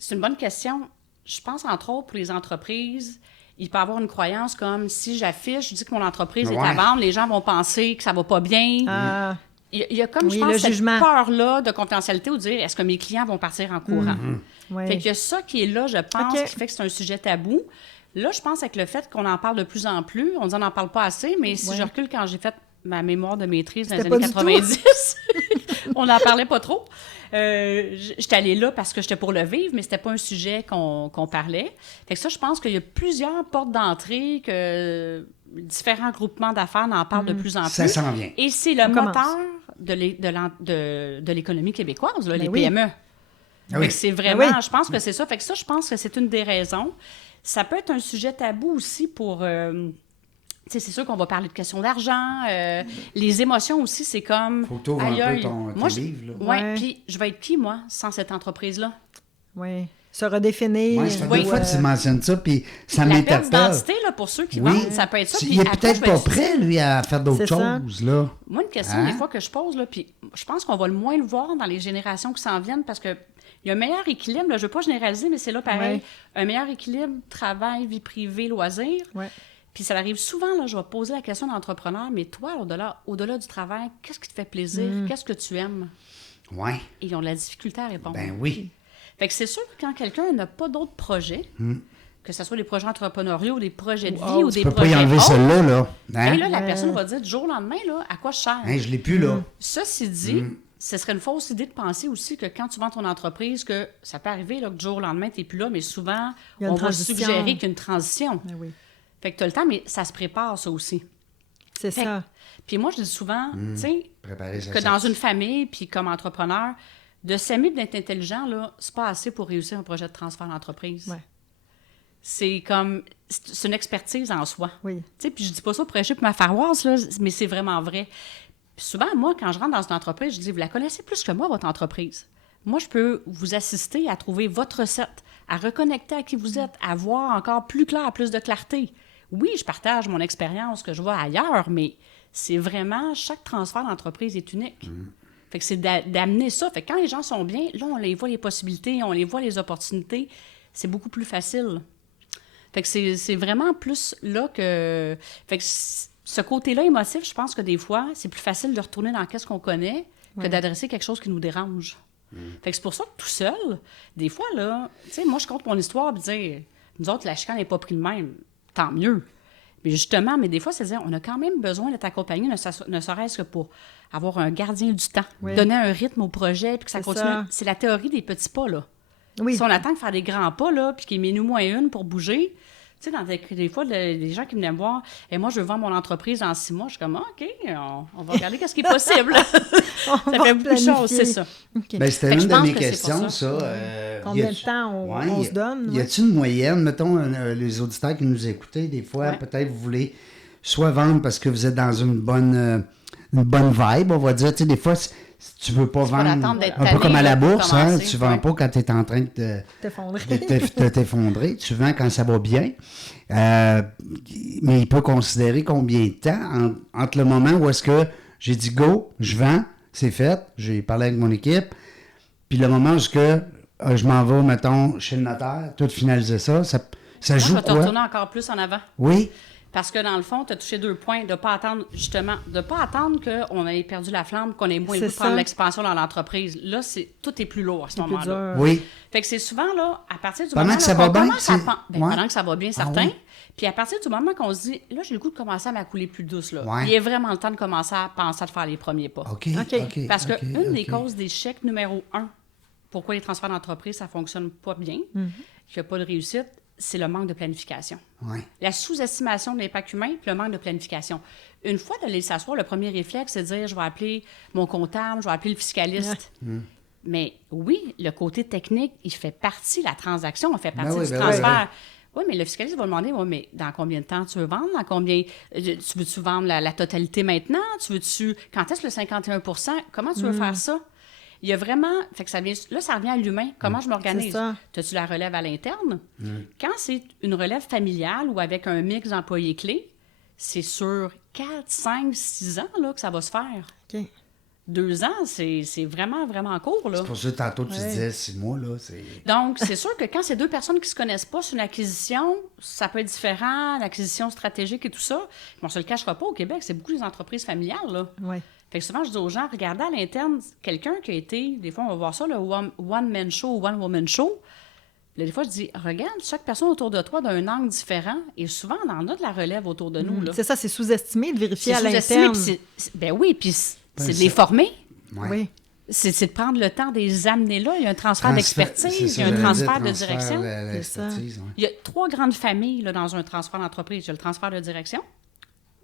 C'est une bonne question. Je pense, entre autres, pour les entreprises, il peut y avoir une croyance comme si j'affiche, je dis que mon entreprise est à Ouais. vendre, les gens vont penser que ça va pas bien. Ah, Il y a comme, Oui, je pense, le cette jugement. peur-là de confidentialité ou de dire est-ce que mes clients vont partir en courant? ouais. Fait qu'il y a ça qui est là, je pense, OK. qui fait que c'est un sujet tabou. Là, je pense avec le fait qu'on en parle de plus en plus, on dit on n'en parle pas assez, mais si Ouais. je recule quand j'ai fait ma mémoire de maîtrise dans les C'était années pas du tout. 90, on n'en parlait pas trop. J'étais allée là parce que j'étais pour le vivre, mais c'était pas un sujet qu'on parlait. Fait que ça, je pense qu'il y a plusieurs portes d'entrée, que différents groupements d'affaires en parlent de plus en plus. Ça s'en vient. Et c'est le On commence. moteur de l'économie québécoise, là, Ben les oui. PME. Ah oui. Fait que c'est vraiment, Ah oui. je pense que c'est ça. Fait que ça, je pense que c'est une des raisons. Ça peut être un sujet tabou aussi pour... tu sais, c'est sûr qu'on va parler de questions d'argent. Les émotions aussi, c'est comme... Faut que t'ouvres un aïe, peu aïe. ton Moi, livre, là. Ouais, Ouais. puis je vais être qui, moi, sans cette entreprise-là? Oui. Se redéfinir. Ouais, ça fait Oui. deux fois que tu mentionnes ça, puis ça La perte m'interpelle. d'identité, là, pour ceux qui Oui. vendent, ça peut être ça. Il Puis est après, peut-être je vais pas être- prêt, lui, à faire d'autres C'est ça. choses, là. Moi, une question, Hein? des fois, que je pose, là, puis je pense qu'on va le moins le voir dans les générations qui s'en viennent parce que il y a un meilleur équilibre, là, je ne veux pas généraliser, mais c'est là pareil. Ouais. Un meilleur équilibre, travail, vie privée, loisirs. Ouais. Puis ça arrive souvent, là, je vais poser la question à l'entrepreneur, mais toi, au-delà du travail, qu'est-ce qui te fait plaisir? Qu'est-ce que tu aimes? Ouais. Et ils ont de la difficulté à répondre. Ben oui. Fait que c'est sûr que quand quelqu'un n'a pas d'autres projets, que ce soit des projets entrepreneuriaux, des projets de vie ou Tu des peux pas y projets enlever autres, celle-là, là. Hein? et là, la Ouais. personne va dire du jour au lendemain, là, à quoi je sers? Hein, je l'ai plus, là. Ceci dit, ce serait une fausse idée de penser aussi que quand tu vends ton entreprise, que ça peut arriver là, que du jour au lendemain, tu n'es plus là, mais souvent, Il y a on une va transition. suggérer qu'il y a une transition. Ben oui. Fait que tu as le temps, mais ça se prépare, ça aussi. C'est Fait que- ça. Puis moi, je dis souvent, tu sais, Préparer sa que dans sortie. une famille, puis comme entrepreneur, de s'aimer et d'être intelligent, là, c'est pas assez pour réussir un projet de transfert d'entreprise. Ouais. C'est comme... C'est une expertise en soi. Oui. Tu sais, puis je dis pas ça pour prêcher pour ma paroisse, là, mais c'est vraiment vrai. Puis souvent, moi, quand je rentre dans une entreprise, je dis, vous la connaissez plus que moi, votre entreprise. Moi, je peux vous assister à trouver votre recette, à reconnecter à qui vous êtes, à voir encore plus clair, plus de clarté. Oui, je partage mon expérience que je vois ailleurs, mais c'est vraiment, chaque transfert d'entreprise est unique. Fait que c'est d'amener ça. Fait que quand les gens sont bien, là, on les voit les possibilités, on les voit les opportunités. C'est beaucoup plus facile. Fait que c'est vraiment plus là que... Fait que ce côté-là émotif, je pense que des fois, c'est plus facile de retourner dans qu'est-ce qu'on connaît que d'adresser quelque chose qui nous dérange. Fait que c'est pour ça que tout seul, des fois, là, tu sais, moi, je compte mon histoire et dire, nous autres, la chicane n'est pas pris de même. Tant mieux. Mais justement, des fois, c'est dire, on a quand même besoin d'être accompagné, ne serait-ce que pour avoir un gardien du temps, donner un rythme au projet, puis que ça continue. C'est la théorie des petits pas, là. Oui. Si on attend de faire des grands pas, là, puis qu'il met nous moins une pour bouger, tu sais, des fois, les gens qui venaient me voir, et moi, je veux vendre mon entreprise en 6 mois, je suis comme, OK, on va regarder qu'est-ce qui est possible. Ça fait beaucoup de choses, c'est ça. Okay. Ben, c'était une de mes questions, ça. Combien de temps on se donne? Y a-t-il une moyenne? Mettons, les auditeurs qui nous écoutaient, des fois, peut-être vous voulez soit vendre parce que vous êtes dans une bonne vibe, on va dire. Tu sais, des fois, si tu veux pas vendre, un peu comme à la bourse, hein, tu vends pas quand tu es en train de t'effondrer. Tu vends quand ça va bien. Mais il peut considérer combien de temps entre le moment où est-ce que j'ai dit go, je vends, c'est fait, j'ai parlé avec mon équipe, puis le moment où est-ce que je m'en vais, mettons, chez le notaire, tout finaliser ça joue quoi? Je vais te retourner encore plus en avant. Oui. Parce que dans le fond, tu as touché 2 points, de ne pas attendre, justement, de ne pas attendre qu'on ait perdu la flamme, qu'on ait moins le goût de prendre l'expansion dans l'entreprise. Là, tout est plus lourd à ce moment-là. Oui. Fait que c'est souvent, là, à partir du pendant moment que ça va bien, pendant que ça va bien, certain. Oui. Puis à partir du moment qu'on se dit, là, j'ai le goût de commencer à m'accouler plus douce, là. Ouais. Il y a vraiment le temps de commencer à penser à faire les premiers pas. OK. Parce qu'une des causes d'échec numéro 1, pourquoi les transferts d'entreprise, ça ne fonctionne pas bien, qu'il n'y a pas de réussite, c'est le manque de planification. Ouais. La sous-estimation de l'impact humain puis le manque de planification. Une fois de les s'asseoir, le premier réflexe, c'est de dire, je vais appeler mon comptable, je vais appeler le fiscaliste. Mais oui, le côté technique, il fait partie, la transaction, on fait partie du transfert. Oui, mais le fiscaliste va demander, mais dans combien de temps tu veux vendre? Dans combien tu veux-tu vendre la totalité maintenant? Quand est-ce le 51 % Comment tu veux faire ça? Il y a vraiment... Fait que ça revient à l'humain. Comment je m'organise? As-tu la relève à l'interne? Quand c'est une relève familiale ou avec un mix d'employés clés, c'est sur 4, 5, 6 ans là, que ça va se faire. OK. 2 ans, c'est vraiment, vraiment court. Là. C'est pour ça que tantôt, tu disais 6 mois. Là, Donc, c'est sûr que quand c'est 2 personnes qui ne se connaissent pas sur une acquisition, ça peut être différent, l'acquisition stratégique et tout ça. Mais on ne se le cachera pas, au Québec, c'est beaucoup des entreprises familiales. Là. Oui. Fait que souvent, je dis aux gens, regardez à l'interne, quelqu'un qui a été, des fois, on va voir ça, le one-man show ou one-woman show. Là, des fois, je dis, regarde chaque personne autour de toi d'un angle différent. Et souvent, on en a de la relève autour de nous. Là. C'est ça, c'est sous-estimé de vérifier à sous-estimé, l'interne. Ben oui, puis c'est de les former. Ouais. Oui. C'est de prendre le temps de les amener là. Il y a un transfert d'expertise, il y a un transfert de direction. Il y a 3 grandes familles là, dans un transfert d'entreprise. Il y a le transfert de direction,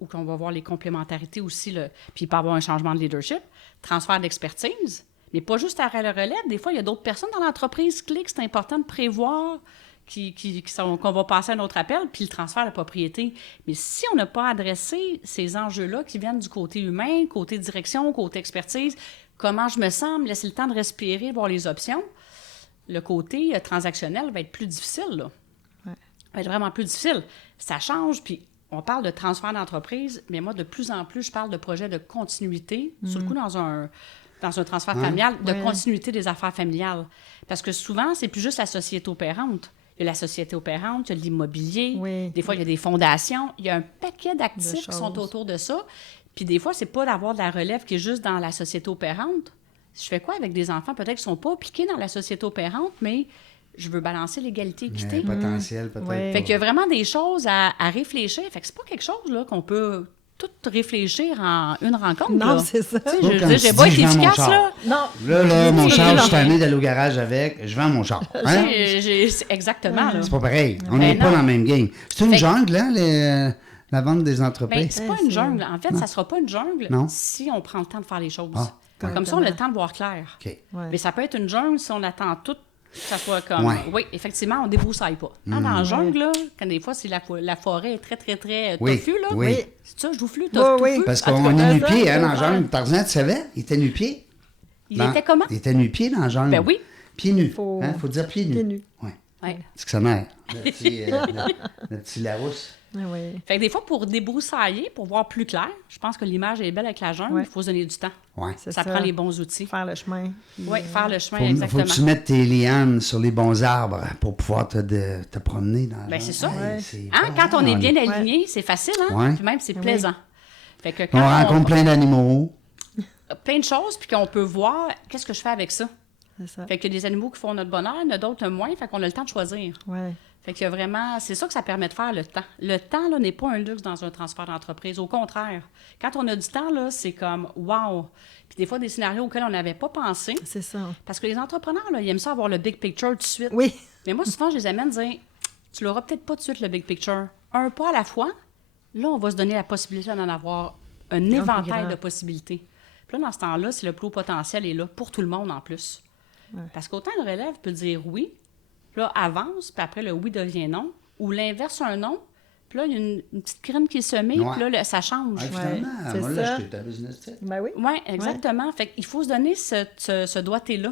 où on va voir les complémentarités aussi, puis il peut y avoir un changement de leadership. Transfert d'expertise, mais pas juste à la relève. Des fois, il y a d'autres personnes dans l'entreprise clés que c'est important de prévoir, qu'on va passer à un autre appel, puis le transfert de propriété. Mais si on n'a pas adressé ces enjeux-là qui viennent du côté humain, côté direction, côté expertise, comment je me sens, me laisser le temps de respirer, voir les options, le côté transactionnel va être plus difficile. Là. Ouais. Va être vraiment plus difficile. Ça change, puis on parle de transfert d'entreprise, mais moi, de plus en plus, je parle de projet de continuité, sur le coup, dans un transfert familial, de continuité des affaires familiales. Parce que souvent, c'est plus juste la société opérante. Il y a la société opérante, il y a l'immobilier, des fois, il y a des fondations. Il y a un paquet d'actifs qui sont autour de ça. Puis des fois, c'est pas d'avoir de la relève qui est juste dans la société opérante. Je fais quoi avec des enfants, peut-être qui sont pas impliqués dans la société opérante, mais je veux balancer l'égalité-équité. Potentiel, peut-être. Ouais. Fait qu'il y a vraiment des choses à réfléchir. Fait que c'est pas quelque chose là, qu'on peut tout réfléchir en une rencontre. Non, là. c'est ça. J'ai pas été efficace, là. Non. Là, mon char, je suis tanné d'aller au garage avec, je vends mon char. Hein? Exactement, là. C'est pas pareil. On n'est pas dans le même game. C'est une jungle, hein, la vente des entreprises? Ben, c'est pas une jungle. En fait, ça sera pas une jungle si on prend le temps de faire les choses. Comme ça, on a le temps de voir clair. OK. Mais ça peut être une jungle si on attend tout que ça soit comme... Oui, effectivement, on ne débroussaille pas. Dans la jungle, là, quand des fois, si la forêt est très, très, très toffue, là, c'est ça, je vous flûte, touffu. Parce qu'on est nu-pied, dans la jungle. Tarzan, tu savais? Il était nu-pied. Il était comment? Il était nu-pied dans la jungle. Ben oui. Pieds nus. Faut dire pieds nus. Pieds nus. Oui. Ouais. C'est que sa mère. Le petit Larousse. Ah oui. Fait que des fois, pour débroussailler, pour voir plus clair, je pense que l'image est belle avec la jungle, Ouais. il faut se donner du temps. Ouais. C'est Ça prend les bons outils. Faire le chemin. Oui, faire le chemin, Faut exactement. que tu mettes tes lianes sur les bons arbres pour pouvoir te promener dans Ben, c'est ça. Ouais. Hein, quand on est bien Ouais. aligné, c'est facile, hein? Ouais. Puis même, c'est Oui. plaisant. Fait que On quand rencontre plein d'animaux. plein de choses, puis qu'on peut voir qu'est-ce que je fais avec ça. C'est ça. Fait qu'il y a des animaux qui font notre bonheur, il y en a d'autres moins, fait qu'on a le temps de choisir. Ouais. Fait qu'il y a vraiment... C'est ça que ça permet de faire, le temps. Le temps, là, n'est pas un luxe dans un transfert d'entreprise. Au contraire. Quand on a du temps, là, c'est comme « wow ». Puis des fois, des scénarios auxquels on n'avait pas pensé. C'est ça. Parce que les entrepreneurs, là, ils aiment ça avoir le big picture tout de suite. Oui. Mais moi, souvent, je les amène dire « Tu l'auras peut-être pas tout de suite, le big picture. Un pas à la fois. Là, on va se donner la possibilité d'en avoir un éventail grand. de possibilités. Puis là, dans ce temps-là, c'est le plus haut potentiel est là pour tout le monde en plus. Ouais. Parce qu'autant le relève peut dire oui, puis là, avance, puis après, le oui devient non, ou l'inverse, un non, puis là, il y a une petite graine qui est semée, Ouais. puis là, ça change. Ouais, finalement, c'est moi, ça. là, je ta business tip. Ben oui. Oui, exactement. Fait qu'il faut se donner ce doigté-là.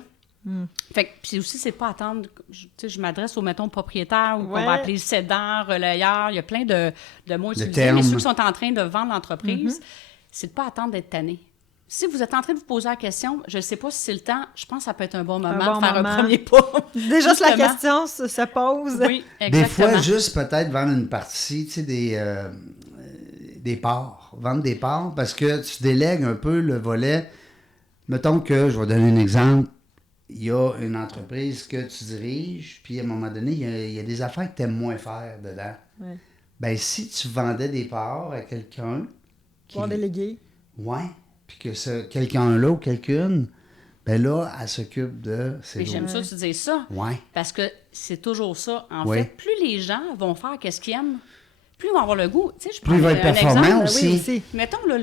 Fait que, puis aussi, c'est pas attendre... Tu sais, je m'adresse aux, mettons, propriétaires ou qu'on Ouais. va appeler cédant, relayeur. Il y a plein de mots utilisés. termes. Mais ceux qui sont en train de vendre l'entreprise, c'est de pas attendre d'être tanné. Si vous êtes en train de vous poser la question, je ne sais pas si c'est le temps, je pense que ça peut être un bon moment bon de faire moment. un premier pas. Déjà, si la Justement. question se pose. Oui, Des exactement. fois, juste peut-être vendre une partie, tu sais, des parts. Vendre des parts parce que tu délègues un peu le volet. Mettons que, je vais donner un exemple, il y a une entreprise que tu diriges, puis à un moment donné, il y a des affaires que tu aimes moins faire dedans. Ouais. Ben, si tu vendais des parts à quelqu'un qui... Pour déléguer. Ouais, puis que ce quelqu'un-là ou quelqu'une, ben là, elle s'occupe de ses Mais j'aime autres. ça, tu dis ça. Ouais. Parce que c'est toujours ça. En Oui. fait, plus les gens vont faire qu'est-ce qu'ils aiment, plus ils vont avoir le goût. Tu sais, je Plus il va être un performant exemple. aussi. Oui, aussi. Mettons, là,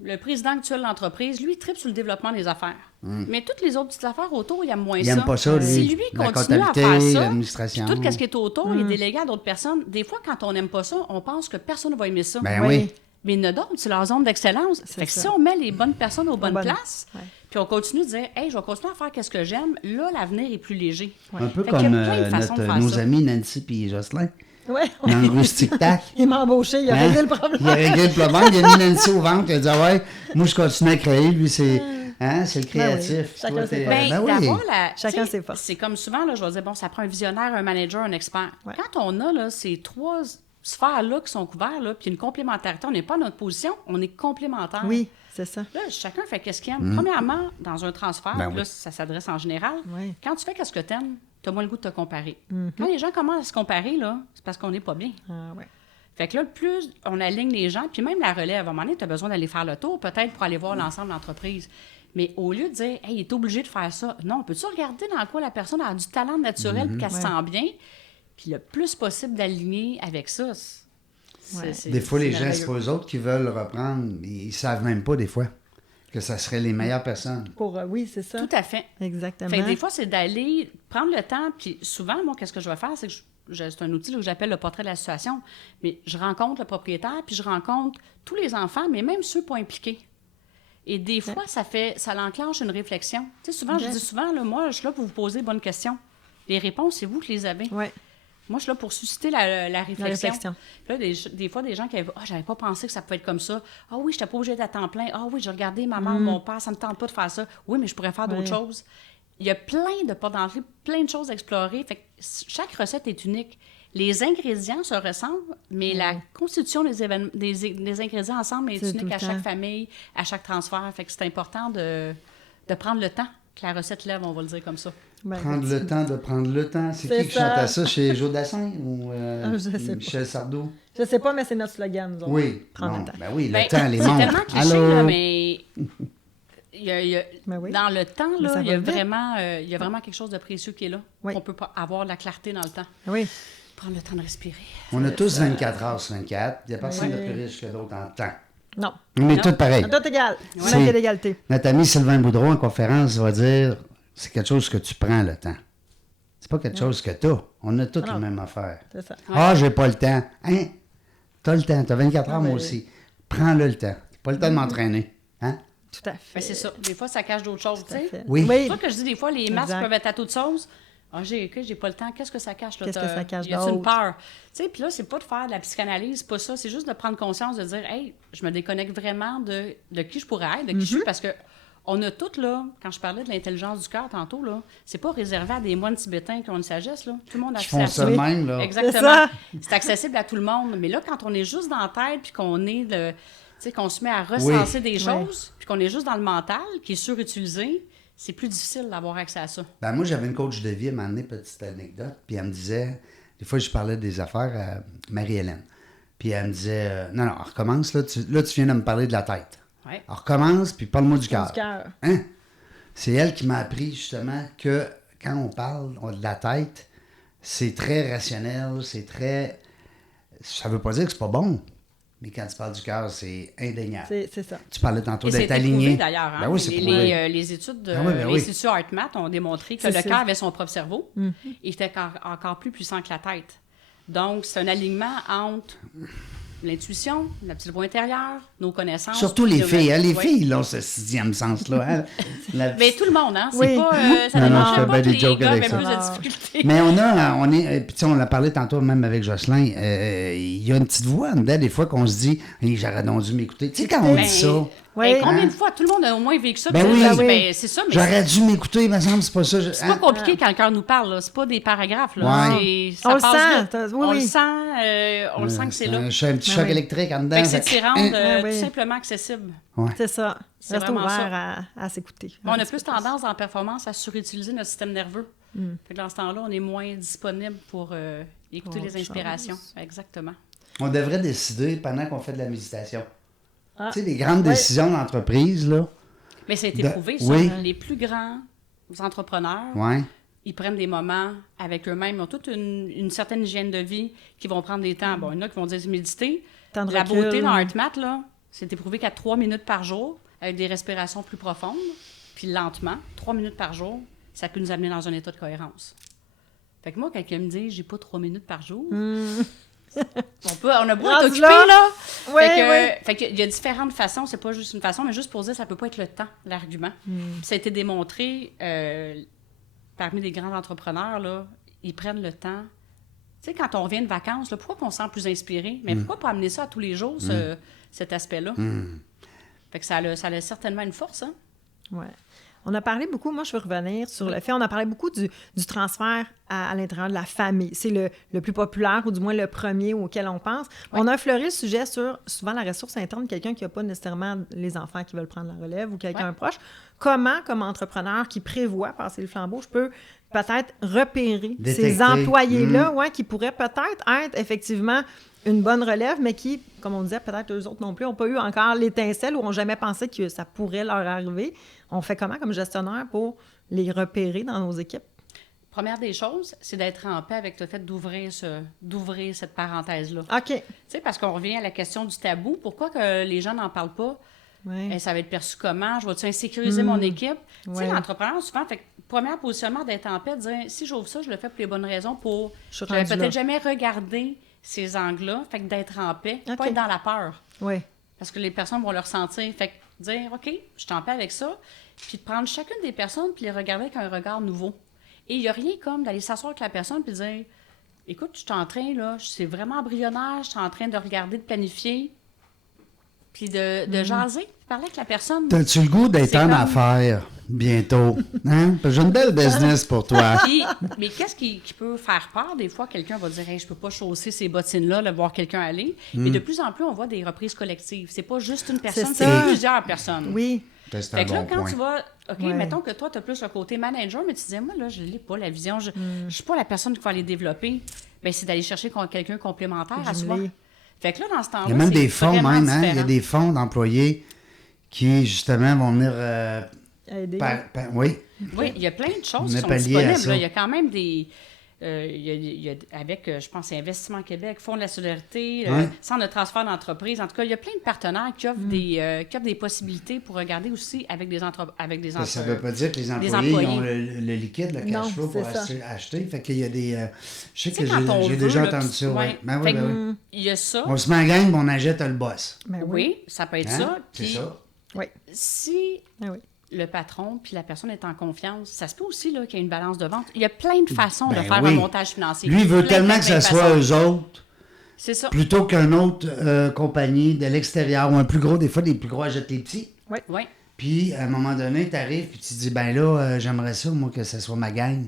le président actuel de l'entreprise, lui, il tripe sur le développement des affaires. Mais toutes les autres petites affaires autour, il aime moins Il ça. n'aime pas ça, lui. Si lui La continue à comptabilité, faire ça, l'administration. puis tout ce qui est autour, il est délégué à d'autres personnes. Des fois, quand on n'aime pas ça, on pense que personne ne va aimer ça. Ben Oui. oui. Mais il y en a d'autres, c'est leur zone d'excellence. Fait que ça. si on met les bonnes personnes aux bonnes bonnes- places, ouais. puis on continue de dire « Hey, je vais continuer à faire qu'est-ce que j'aime », là, l'avenir est plus léger. Un peu Fait qu'il y a comme plein de façons de faire nos ça. amis Nancy et Jocelyn. Ouais. Dans le Rustic Tac. Il m'a embauché, il a Hein? réglé le problème. Il a réglé le problème. Il a mis Nancy au ventre. Il a dit ah ouais, moi je continue à créer. Lui, c'est le créatif. Ben oui. Chacun Toi, ses t'es- forces. Ben, oui. d'avoir la- Chacun tu sais, ses forces. C'est comme souvent, là, je vais dire, bon, ça prend un visionnaire, un manager, un expert. Ouais. Quand on a là, ces trois sphères-là qui sont couvertes, là, puis une complémentarité, on n'est pas à notre position, on est complémentaires. Oui, c'est ça. Là, chacun fait qu'est-ce qu'il aime. Premièrement, dans un transfert, Ben puis là, oui. ça s'adresse en général. Oui. Quand tu fais qu'est-ce que t'aimes, t'as moins le goût de te comparer. Quand les gens commencent à se comparer, là, c'est parce qu'on n'est pas bien. Ah, ouais. Fait que là, plus on aligne les gens, puis même la relève, à un moment donné, tu as besoin d'aller faire le tour, peut-être pour aller voir l'ensemble de l'entreprise. Mais au lieu de dire, hey, il est obligé de faire ça, non, peux-tu regarder dans quoi la personne a du talent naturel, puis qu'elle se sent bien, puis le plus possible d'aligner avec ça. Des fois, les c'est gens, c'est merveilleux. pas eux autres qui veulent reprendre. Ils savent même pas, des fois, que ça serait les meilleures personnes. Pour, oui, c'est ça. Tout à fait. Exactement. Fait que des fois, c'est d'aller prendre le temps, puis souvent, moi, qu'est-ce que je vais faire, c'est que c'est un outil là, que j'appelle le portrait de la situation, mais je rencontre le propriétaire, puis je rencontre tous les enfants, mais même ceux pas impliqués. Et des fois, ça l'enclenche une réflexion. Tu sais, souvent, je dis souvent, là, moi, je suis là pour vous poser les bonnes questions. Les réponses, c'est vous qui les avez. Oui, Moi, je suis là pour susciter la la réflexion. réflexion. Puis là, des fois, des gens qui avaient j'avais pas pensé que ça pouvait être comme ça. Ah oui, je n'étais pas obligée d'être à temps plein. Ah oui, j'ai regardé ma mère, mon père, ça ne me tente pas de faire ça. Oui, mais je pourrais faire d'autres Ouais. choses. Il y a plein de portes d'entrée, plein de choses à explorer. Fait que chaque recette est unique. Les ingrédients se ressemblent, mais la constitution des ingrédients ensemble est C'est tout unique le à chaque temps. famille, à chaque transfert. Fait que c'est important de prendre le temps que la recette lève, on va le dire comme ça. Ben, Prendre le temps de prendre le temps. C'est C'est qui ça. chantait ça chez Joe Dassin ou je sais pas. Michel Sardou? Je sais pas, mais c'est notre slogan, nous autres. Oui. Prendre Bon, le temps. Ben oui, le Ben, temps, les c'est montres. tellement cliché, Allô? là, mais il y a- Ben oui. dans le temps, Mais là, ça il y a va vite. vraiment quelque chose de précieux qui est là. Oui. On peut pas avoir de la clarté dans le temps. Oui. Prendre le temps de respirer. On a tous 24 heures sur 24. Il n'y a personne Oui. de plus riche que d'autres en temps. Non. On est Non. tous pareils. Tout égal. On C'est- a été l'égalité. Notre ami Sylvain Boudreau, en conférence, va dire c'est quelque chose que tu prends le temps. C'est pas quelque chose que tu as. On a toutes Non. la même affaire. C'est ça. Ah, j'ai pas le temps. Hein? T'as le temps. T'as 24 heures, Ah, moi ben- aussi. Prends-le le temps. T'as pas le temps de m'entraîner. Hein? Tout à fait. Ben, c'est ça. Des fois, ça cache d'autres choses. Tout à tu sais. fait. Oui. C'est pour ça que je dis des fois, les masques Exact. peuvent être à toutes choses. Ah, j'ai pas le temps. Qu'est-ce que ça cache? Là? Qu'est-ce que ça cache Y a-t-il une d'autre? peur? Tu sais, puis là, c'est pas de faire de la psychanalyse, c'est pas ça. C'est juste de prendre conscience, de dire, hey, je me déconnecte vraiment de qui je pourrais être, de qui je suis, parce que on a toutes, là, quand je parlais de l'intelligence du cœur tantôt, là, c'est pas réservé à des moines tibétains qui ont une sagesse, là. Tout le monde a Qui font accès à ça ça. même, là. Exactement. C'est accessible à tout le monde. Mais là, quand on est juste dans la tête, puis qu'on est tu sais, qu'on se met à recenser des choses, puis qu'on est juste dans le mental, qui est surutilisé, c'est plus difficile d'avoir accès à ça. Ben, moi, j'avais une coach de vie, elle m'a amené petite anecdote, puis elle me disait, des fois, je parlais des affaires à Marie-Hélène, puis elle me disait, non, recommence, là, tu viens de me parler de la tête. Ouais. Alors, recommence, puis parle-moi du cœur. Du cœur. Hein? C'est elle qui m'a appris, justement, que quand on parle de la tête, c'est très rationnel, c'est très... Ça veut pas dire que c'est pas bon, mais quand tu parles du cœur, c'est indéniable. C'est ça. Tu parlais tantôt Et d'être c'est aligné. prouvé, d'ailleurs. Hein? Ben oui, c'est prouvé. Les études de Ah oui, ben oui. l'Institut HeartMath ont démontré que C'est le ça. cœur avait son propre cerveau et était encore plus puissant que la tête. Donc, c'est un alignement entre l'intuition, la petite voix intérieure, nos connaissances. Surtout les filles. Hein? Les Oui. filles, là, ce sixième sens-là. Hein? Mais tout le monde, hein? C'est Oui. pas, ça Non, ne non, dérange je fais pas bien que des les jokes gars avec avaient ça. plus de Non. difficultés. Mais puis tu sais, on l'a parlé tantôt même avec Jocelyn, il y a une petite voix en dedans, des fois, qu'on se dit, hey, j'aurais donc dû m'écouter. Tu sais, quand on Ben, dit ça, Oui. combien Hein? de fois? Tout le monde a au moins vécu ça. Ben puis oui. là, Ben oui. ben, c'est ça, mais j'aurais dû m'écouter, il me semble, c'est pas ça. c'est pas compliqué quand le cœur nous parle. Là. C'est pas des paragraphes. Là. Ouais. Ça On le passe sent, vite. oui, on oui. le sent. On le sent que c'est là. Un petit Ben choc oui. électrique en dedans. Fait que c'est fait de s'y que, rendre Ah oui. tout simplement accessible. C'est ça. C'est Reste vraiment ouvert à s'écouter. On a plus tendance en performance à surutiliser notre système nerveux. Fait que dans ce temps-là, on est moins disponible pour écouter Pour les autre inspirations. chose. Exactement. On devrait décider pendant qu'on fait de la méditation. Ah. Tu sais, les grandes décisions d'entreprise, là. Mais ça a été De- prouvé, ça. oui. Les plus grands entrepreneurs, Ouais. ils prennent des moments avec eux-mêmes. Ils ont toute une certaine hygiène de vie qui vont prendre des temps. Bon, il y en a qui vont dire méditer. Temps de La recul. beauté dans HeartMath, là, c'était prouvé qu'à 3 minutes par jour, avec des respirations plus profondes, puis lentement, 3 minutes par jour, ça peut nous amener dans un état de cohérence. Fait que moi, quand quelqu'un me dit « j'ai pas 3 minutes par jour on a beau être Rendu occupé, là. là. Oui, Fait qu'il y a différentes façons, c'est pas juste une façon, mais juste pour dire ça peut pas être le temps, l'argument. Puis ça a été démontré parmi les grands entrepreneurs, là, ils prennent le temps. Tu sais, quand on revient de vacances, là, pourquoi on se sent plus inspiré? Mais pourquoi pas amener ça à tous les jours, cet aspect-là? Fait que ça a certainement une force, hein? Ouais. On a parlé beaucoup, moi je veux revenir sur le fait, on a parlé beaucoup du transfert à l'intérieur de la famille. C'est le plus populaire, ou du moins le premier auquel on pense. On a effleuré le sujet sur souvent la ressource interne, quelqu'un qui n'a pas nécessairement les enfants qui veulent prendre la relève ou quelqu'un proche. Comment, comme entrepreneur qui prévoit passer le flambeau, je peux peut-être repérer Détecter. ces employés-là qui pourraient peut-être être effectivement une bonne relève, mais qui, comme on disait, peut-être eux autres non plus, n'ont pas eu encore l'étincelle ou n'ont jamais pensé que ça pourrait leur arriver. On fait comment comme gestionnaire pour les repérer dans nos équipes? Première des choses, c'est d'être en paix avec le fait d'ouvrir cette parenthèse-là. OK. Tu sais, parce qu'on revient à la question du tabou. Pourquoi que les gens n'en parlent pas? Ouais. Ça va être perçu comment? Je vais-tu insécuriser mon équipe? Tu sais, Ouais. l'entrepreneur, souvent, fait que, premier positionnement d'être en paix, de dire si j'ouvre ça, je le fais pour les bonnes raisons, pour. Je suis J'avais rendue peut-être là. jamais regardé ces angles-là. Fait que d'être en paix, OK. pas être dans la peur. Oui. Parce que les personnes vont le ressentir. Fait que dire, OK, je suis en paix avec ça. Puis de prendre chacune des personnes puis les regarder avec un regard nouveau. Et il n'y a rien comme d'aller s'asseoir avec la personne puis dire, écoute, je suis en train, là, c'est vraiment embryonnaire, je suis en train de regarder, de planifier, puis de jaser, parler avec la personne. T'as-tu le goût d'être C'est en comme- affaires bientôt? Hein? Parce que j'ai une belle business pour toi. Puis, mais qu'est-ce qui peut faire peur? Des fois, quelqu'un va dire hey, je peux pas chausser ces bottines-là, de voir quelqu'un aller. Mais de plus en plus, on voit des reprises collectives. C'est pas juste une personne, C'est c'est ça. plusieurs personnes. Oui. C'est un Fait que là, bon quand point. tu vas, OK, Ouais. mettons que toi, tu as plus le côté manager, mais tu dis, moi, là, je l'ai pas, la vision, je suis pas la personne qui va aller développer. Bien, c'est d'aller chercher quelqu'un complémentaire à soi. Jumelé. Fait que là, dans ce temps-là, Il y a même c'est des fonds, vraiment même, hein? Il y a différent. des fonds d'employés qui, justement, vont venir. Aider. Oui. Oui, il y a plein de choses On qui est sont pallié à disponibles. ça. Là. Il y a quand même des... il y a avec, je pense, Investissement Québec, Fonds de la solidarité, Ouais. Centre de transfert d'entreprise. En tout cas, il y a plein de partenaires qui offrent, qui offrent des possibilités pour regarder aussi avec des Ça ne veut pas dire que les employés, employés. ils ont le liquide, le Non, cash flow pour c'est ça. acheter. Fait qu'il y a des... je sais Tu que sais, quand on j'ai veut, déjà là, entendu ça. ouais. Ouais. Ben oui, Fait ben que oui. il y a ça. On se met en gang, puis on achète le boss. Ben oui. Oui, ça peut être Hein? ça. C'est Puis ça. Oui. si Ben oui. le patron puis la personne est en confiance. Ça se peut aussi là, qu'il y ait une balance de vente. Il y a plein de façons de faire un montage financier. Lui, il veut Plein, tellement plein, que plein ça de soit façons. eux autres, C'est ça. plutôt qu'une autre compagnie de l'extérieur ou un plus gros. Des fois, les plus gros achètent les petits. Oui. Puis, à un moment donné, tu arrives puis tu te dis, ben là, j'aimerais ça, moi, que ça soit ma gang.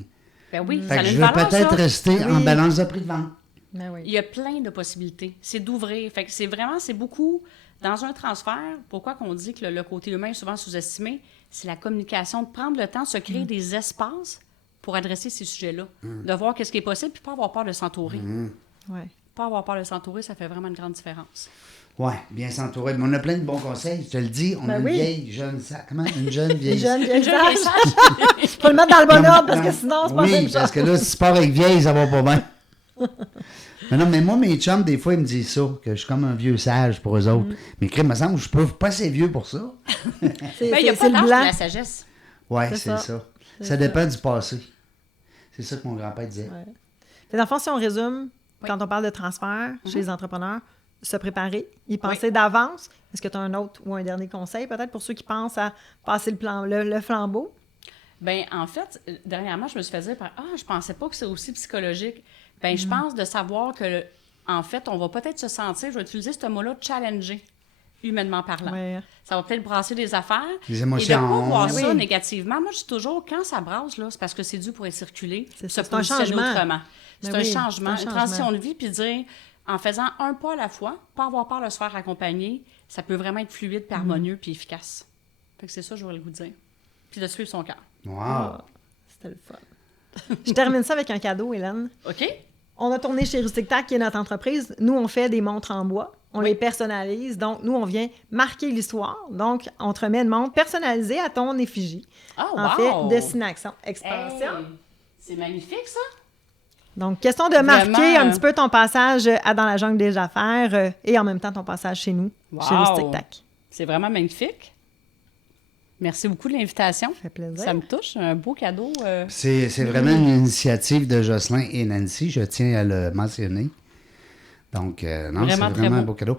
Ben oui, Fait ça a que une je vais valeur, peut-être ça. rester en balance de prix de vente. Ben oui. Il y a plein de possibilités. C'est d'ouvrir. Fait que c'est beaucoup dans un transfert. Pourquoi qu'on dit que le côté humain est souvent sous-estimé? C'est la communication, de prendre le temps de se créer des espaces pour adresser ces sujets-là. De voir qu'est-ce qui est possible, puis pas avoir peur de s'entourer. Ouais. Pas avoir peur de s'entourer, ça fait vraiment une grande différence. Ouais, bien s'entourer. Mais on a plein de bons conseils, je te le dis. On a une vieille, jeune, comment? Une jeune, vieille. Jeune, vieille Jeune sage. vieille Faut le mettre dans le bon Non, ordre parce non. que sinon, c'est pas Oui, même parce que là, si tu pars avec vieille, ça va pas bien. Mais non, mais moi, mes chums, des fois, ils me disent ça, que je suis comme un vieux sage pour eux autres. Mais crème, me semble que je peux pas assez vieux pour ça. C'est Ben, il n'y a c'est pas le d'âge pour blanc. la sagesse. Ouais, C'est c'est ça. ça. C'est Ça ça. dépend du passé. C'est ça que mon grand-père disait. Ouais. Fait, dans le fond, si on résume, Oui. quand on parle de transfert chez les entrepreneurs, se préparer, y penser d'avance. Est-ce que tu as un autre ou un dernier conseil, peut-être, pour ceux qui pensent à passer le flambeau? Ben en fait, dernièrement, je me suis fait dire, je pensais pas que c'est aussi psychologique. Ben je pense de savoir que, en fait, on va peut-être se sentir, je vais utiliser ce mot-là, challenger, humainement parlant. Ouais. Ça va peut-être brasser des affaires. Les Et émotions. de pas voir Oui. ça négativement. Moi, je dis toujours, quand ça brasse, là, c'est parce que c'est dû pour être circulé, C'est se ça, c'est un positionner changement. autrement. C'est Ben un oui, changement, c'est un une transition de vie, puis dire, en faisant un pas à la fois, pas avoir peur de se faire accompagner, ça peut vraiment être fluide, puis harmonieux, puis efficace. Fait que c'est ça, j'aurais le goût de dire. Puis de suivre son cœur. Wow. Ah, c'était le fun. Je termine ça avec un cadeau, Hélène. OK? On a tourné chez Rustic Tac, qui est notre entreprise. Nous, on fait des montres en bois. On les personnalise. Donc, nous, on vient marquer l'histoire. Donc, on te remet une montre personnalisée à ton effigie. Oh, En wow! fait, destination, expansion. Hey, c'est magnifique, ça! Donc, question de Vraiment, marquer un petit peu ton passage à Dans la jungle des affaires et en même temps ton passage chez nous, chez Wow. Rustic Tac. C'est vraiment magnifique. Merci beaucoup de l'invitation. Ça fait plaisir. Ça me touche. Un beau cadeau. C'est vraiment une initiative de Jocelyn et Nancy, je tiens à le mentionner. Donc, non, c'est Vraiment très vraiment un beau. beau cadeau.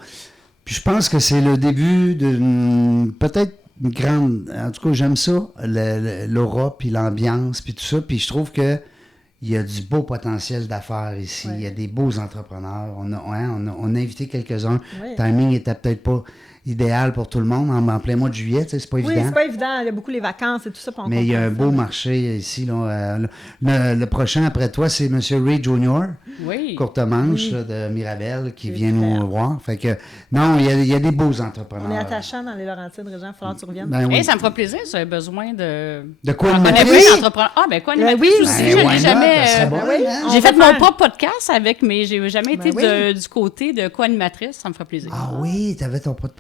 Puis je pense que c'est le début d'une peut-être une grande... En tout cas, j'aime ça, l'aura, puis l'ambiance, puis tout ça. Puis je trouve que il y a du beau potentiel d'affaires ici. Ouais. Il y a des beaux entrepreneurs. On a invité quelques-uns. Oui. Le timing était peut-être pas idéal pour tout le monde en plein mois de juillet. Tu sais, c'est pas Oui, évident. c'est pas évident. Il y a beaucoup les vacances et tout ça. Puis on Mais il y a un comprend beau ça. marché ici. Là, le prochain après toi, c'est M. Reed Jr., Oui. courte manche là, de Mirabel, qui C'est vient clair. nous voir. Fait que, non, il y a des beaux entrepreneurs. On est attachants dans les Laurentides, Régent. Il va falloir que tu reviennes. Ben oui. Hey, ça me fera plaisir si vous avez besoin de... De quoi Ah, de ben matrice? oui, entrepreneur. Ah, ben quoi, Ben animatrice oui. aussi. Ben, Je why n'ai not? jamais... Ça serait bon, oui. hein? On J'ai va fait mon faire- propre podcast avec, mais j'ai jamais été Ben du côté de co-animatrice. Ça me ferait plaisir. Ah oui, t'avais ton pote.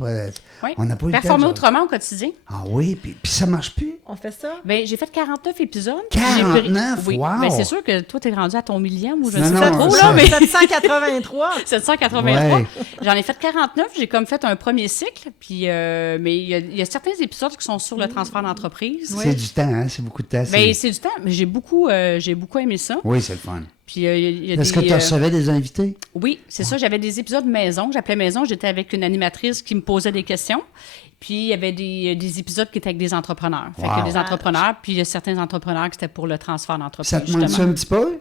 Oui. On n'a pas eu le temps. Performer de- autrement au quotidien. Ah oui, puis ça marche plus. On fait ça? Ben, j'ai fait 49 épisodes. 49? Oui. Wow! Ben, c'est sûr que toi, t'es rendu à ton millième ou je Non, sais non, pas trop, ça- là, mais 783. 783. Ouais. J'en ai fait 49. J'ai comme fait un premier cycle. Puis, mais il y a certains épisodes qui sont sur le transfert d'entreprise. C'est du temps, hein? C'est beaucoup de temps. Ben, c'est du temps. Mais j'ai beaucoup aimé ça. Oui, c'est le fun. Puis, il y a Est-ce que des, tu recevais des invités? Oui, c'est ça. J'avais des épisodes maison, que j'appelais maison. J'étais avec une animatrice qui me posait des questions. Puis, il y avait des épisodes qui étaient avec des entrepreneurs. Fait Wow. que des entrepreneurs, puis il y a certains entrepreneurs qui étaient pour le transfert d'entreprise, Ça te manque ça justement. un petit peu?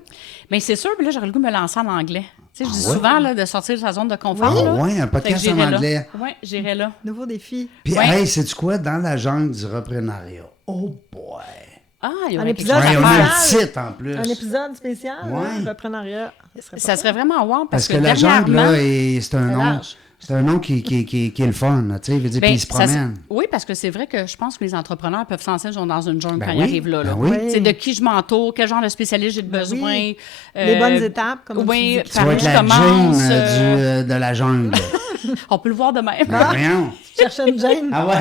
Mais c'est sûr, puis là, j'aurais le goût de me lancer en anglais. Tu sais, je dis ouais? souvent là, de sortir de sa zone de confort. Ah là. ouais, un podcast Fait que en j'irai là. anglais. Oui, j'irai là. Nouveau défi. Puis, Ouais. hey, sais-tu quoi? Dans la jungle du reprenariat. Oh boy! Ah, il y Un aurait épisode quelque chose Ouais, à on a faire. spécial. le titre en plus. Un épisode spécial, Ouais. hein, reprenariat. Ça serait vraiment wow, Parce parce que la jungle, dernièrement... là, c'est un C'est nom. large. C'est un nom qui est le fun, là, tu sais. Veut dire, puis Ben, il se ça se- promène. oui, parce que c'est vrai que je pense que les entrepreneurs peuvent sentir qu'ils sont dans une jungle Ben quand oui, ils arrivent là. ben oui. C'est de qui je m'entoure, quel genre de spécialiste j'ai besoin. oui. Les bonnes étapes, comme oui, tu dis. Tu vas être je la commence, Jane de la jungle. on peut le voir de même. Ben, voyons. Chercher une Jane. Ah ouais.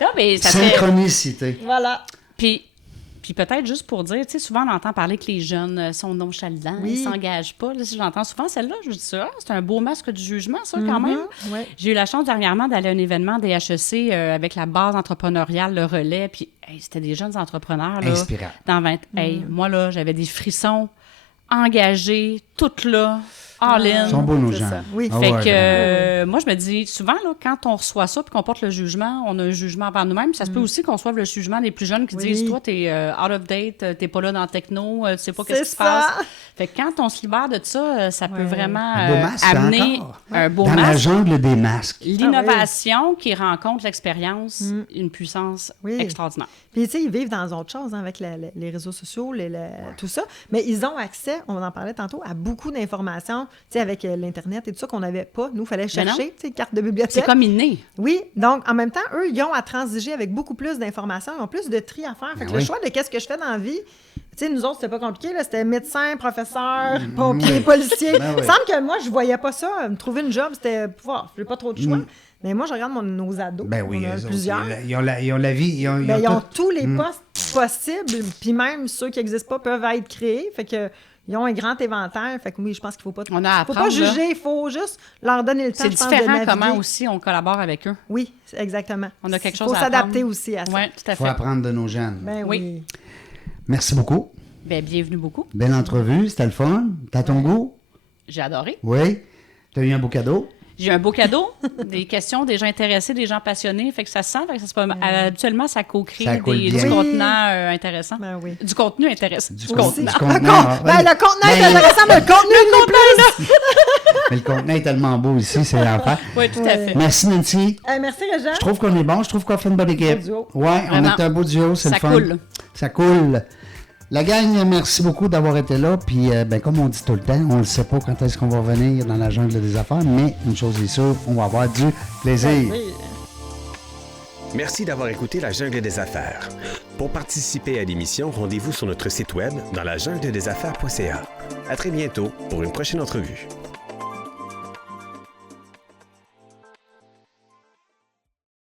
Non, mais ça serait... Synchronicité. Voilà. Puis peut-être juste pour dire, tu sais, souvent on entend parler que les jeunes sont nonchalants, Oui. ils s'engagent pas. Là, si j'entends souvent celle-là, je dis ça, c'est un beau masque du jugement, ça, quand même. Ouais. J'ai eu la chance dernièrement d'aller à un événement des HEC avec la base entrepreneuriale, le relais, puis hey, c'était des jeunes entrepreneurs. Là, Inspirant. dans 20... Hey, moi, là, j'avais des frissons, engagés, toutes là. all-in. Ils sont beaux, nos C'est gens. ça. Oui. Ah Fait ouais, que moi, je me dis, souvent, là, quand on reçoit ça puis qu'on porte le jugement, on a un jugement envers nous-mêmes. Ça se peut aussi qu'on reçoive le jugement des plus jeunes qui Oui. disent, toi, t'es out of date, t'es pas là dans le techno, tu sais pas C'est qu'est-ce qui se ça. passe. Fait que quand on se libère de ça, ça peut vraiment Un beau masque, amener encore. un beau Dans la masque. jungle des masques. L'innovation qui rencontre l'expérience, une puissance Oui. extraordinaire. Puis, tu sais, ils vivent dans autre chose hein, avec les réseaux sociaux, tout ça. Mais ils ont accès, on en parlait tantôt, à beaucoup d'informations, tu sais, avec l'Internet et tout ça qu'on n'avait pas. Nous, il fallait Mais non. chercher, tu sais, carte de bibliothèque. C'est comme inné. Oui, donc en même temps, eux, ils ont à transiger avec beaucoup plus d'informations, ils ont plus de tri à faire. Fait que Ben le oui. choix de qu'est-ce que je fais dans la vie, tu sais, nous autres, c'était pas compliqué, là, c'était médecin, professeur, pompier, policier. Ben oui. Il me semble que moi, je voyais pas ça. Me trouver une job, c'était, j'ai pas trop de choix. Mais moi, je regarde nos ados, Ben oui, on en a eux autres, plusieurs. ils ont la vie, ils ont, Ben, ils ont tout. tous les postes possibles, puis même ceux qui n'existent pas peuvent être créés. Fait que ils ont un grand éventail. Fait que oui, je pense qu'il faut pas, On a à faut pas apprendre, là. juger, il faut juste leur donner le temps. C'est je pense, de différent naviguer. comment aussi on collabore avec eux. Oui, exactement. On a quelque chose faut à s'adapter apprendre. aussi à ça. Oui, tout à Il faut fait. apprendre de nos jeunes. Ben Oui. oui. Merci beaucoup. Ben, bienvenue beaucoup. Belle entrevue, c'était le fun. T'as ton goût? J'ai adoré. Oui. T'as eu un beau cadeau? J'ai un beau cadeau, des questions, des gens intéressés, des gens passionnés. Fait que ça se sent. Fait que ça se peut, habituellement, ça co-crée Ça coule du bien. contenant intéressant. Ben oui. Du contenu intéressant. Du contenant. contenant. Ah, Ben, oui. le contenant est Ben, intéressant, mais le contenu est plus. Mais le contenant est tellement beau ici, c'est l'enfer. Oui, tout à fait. Merci, Nancy. Merci, Réjean. Je trouve qu'on est bon, je trouve qu'on fait une bonne équipe. Beau duo. Ouais, on Vraiment. est un beau duo, c'est Ça le fun. coule. Ça coule. La gang, merci beaucoup d'avoir été là. Puis, ben, comme on dit tout le temps, on ne sait pas quand est-ce qu'on va revenir dans la jungle des affaires, mais une chose est sûre, on va avoir du plaisir. Oui. Merci d'avoir écouté La Jungle des Affaires. Pour participer à l'émission, rendez-vous sur notre site web dans lajungledesaffaires.ca. À très bientôt pour une prochaine entrevue.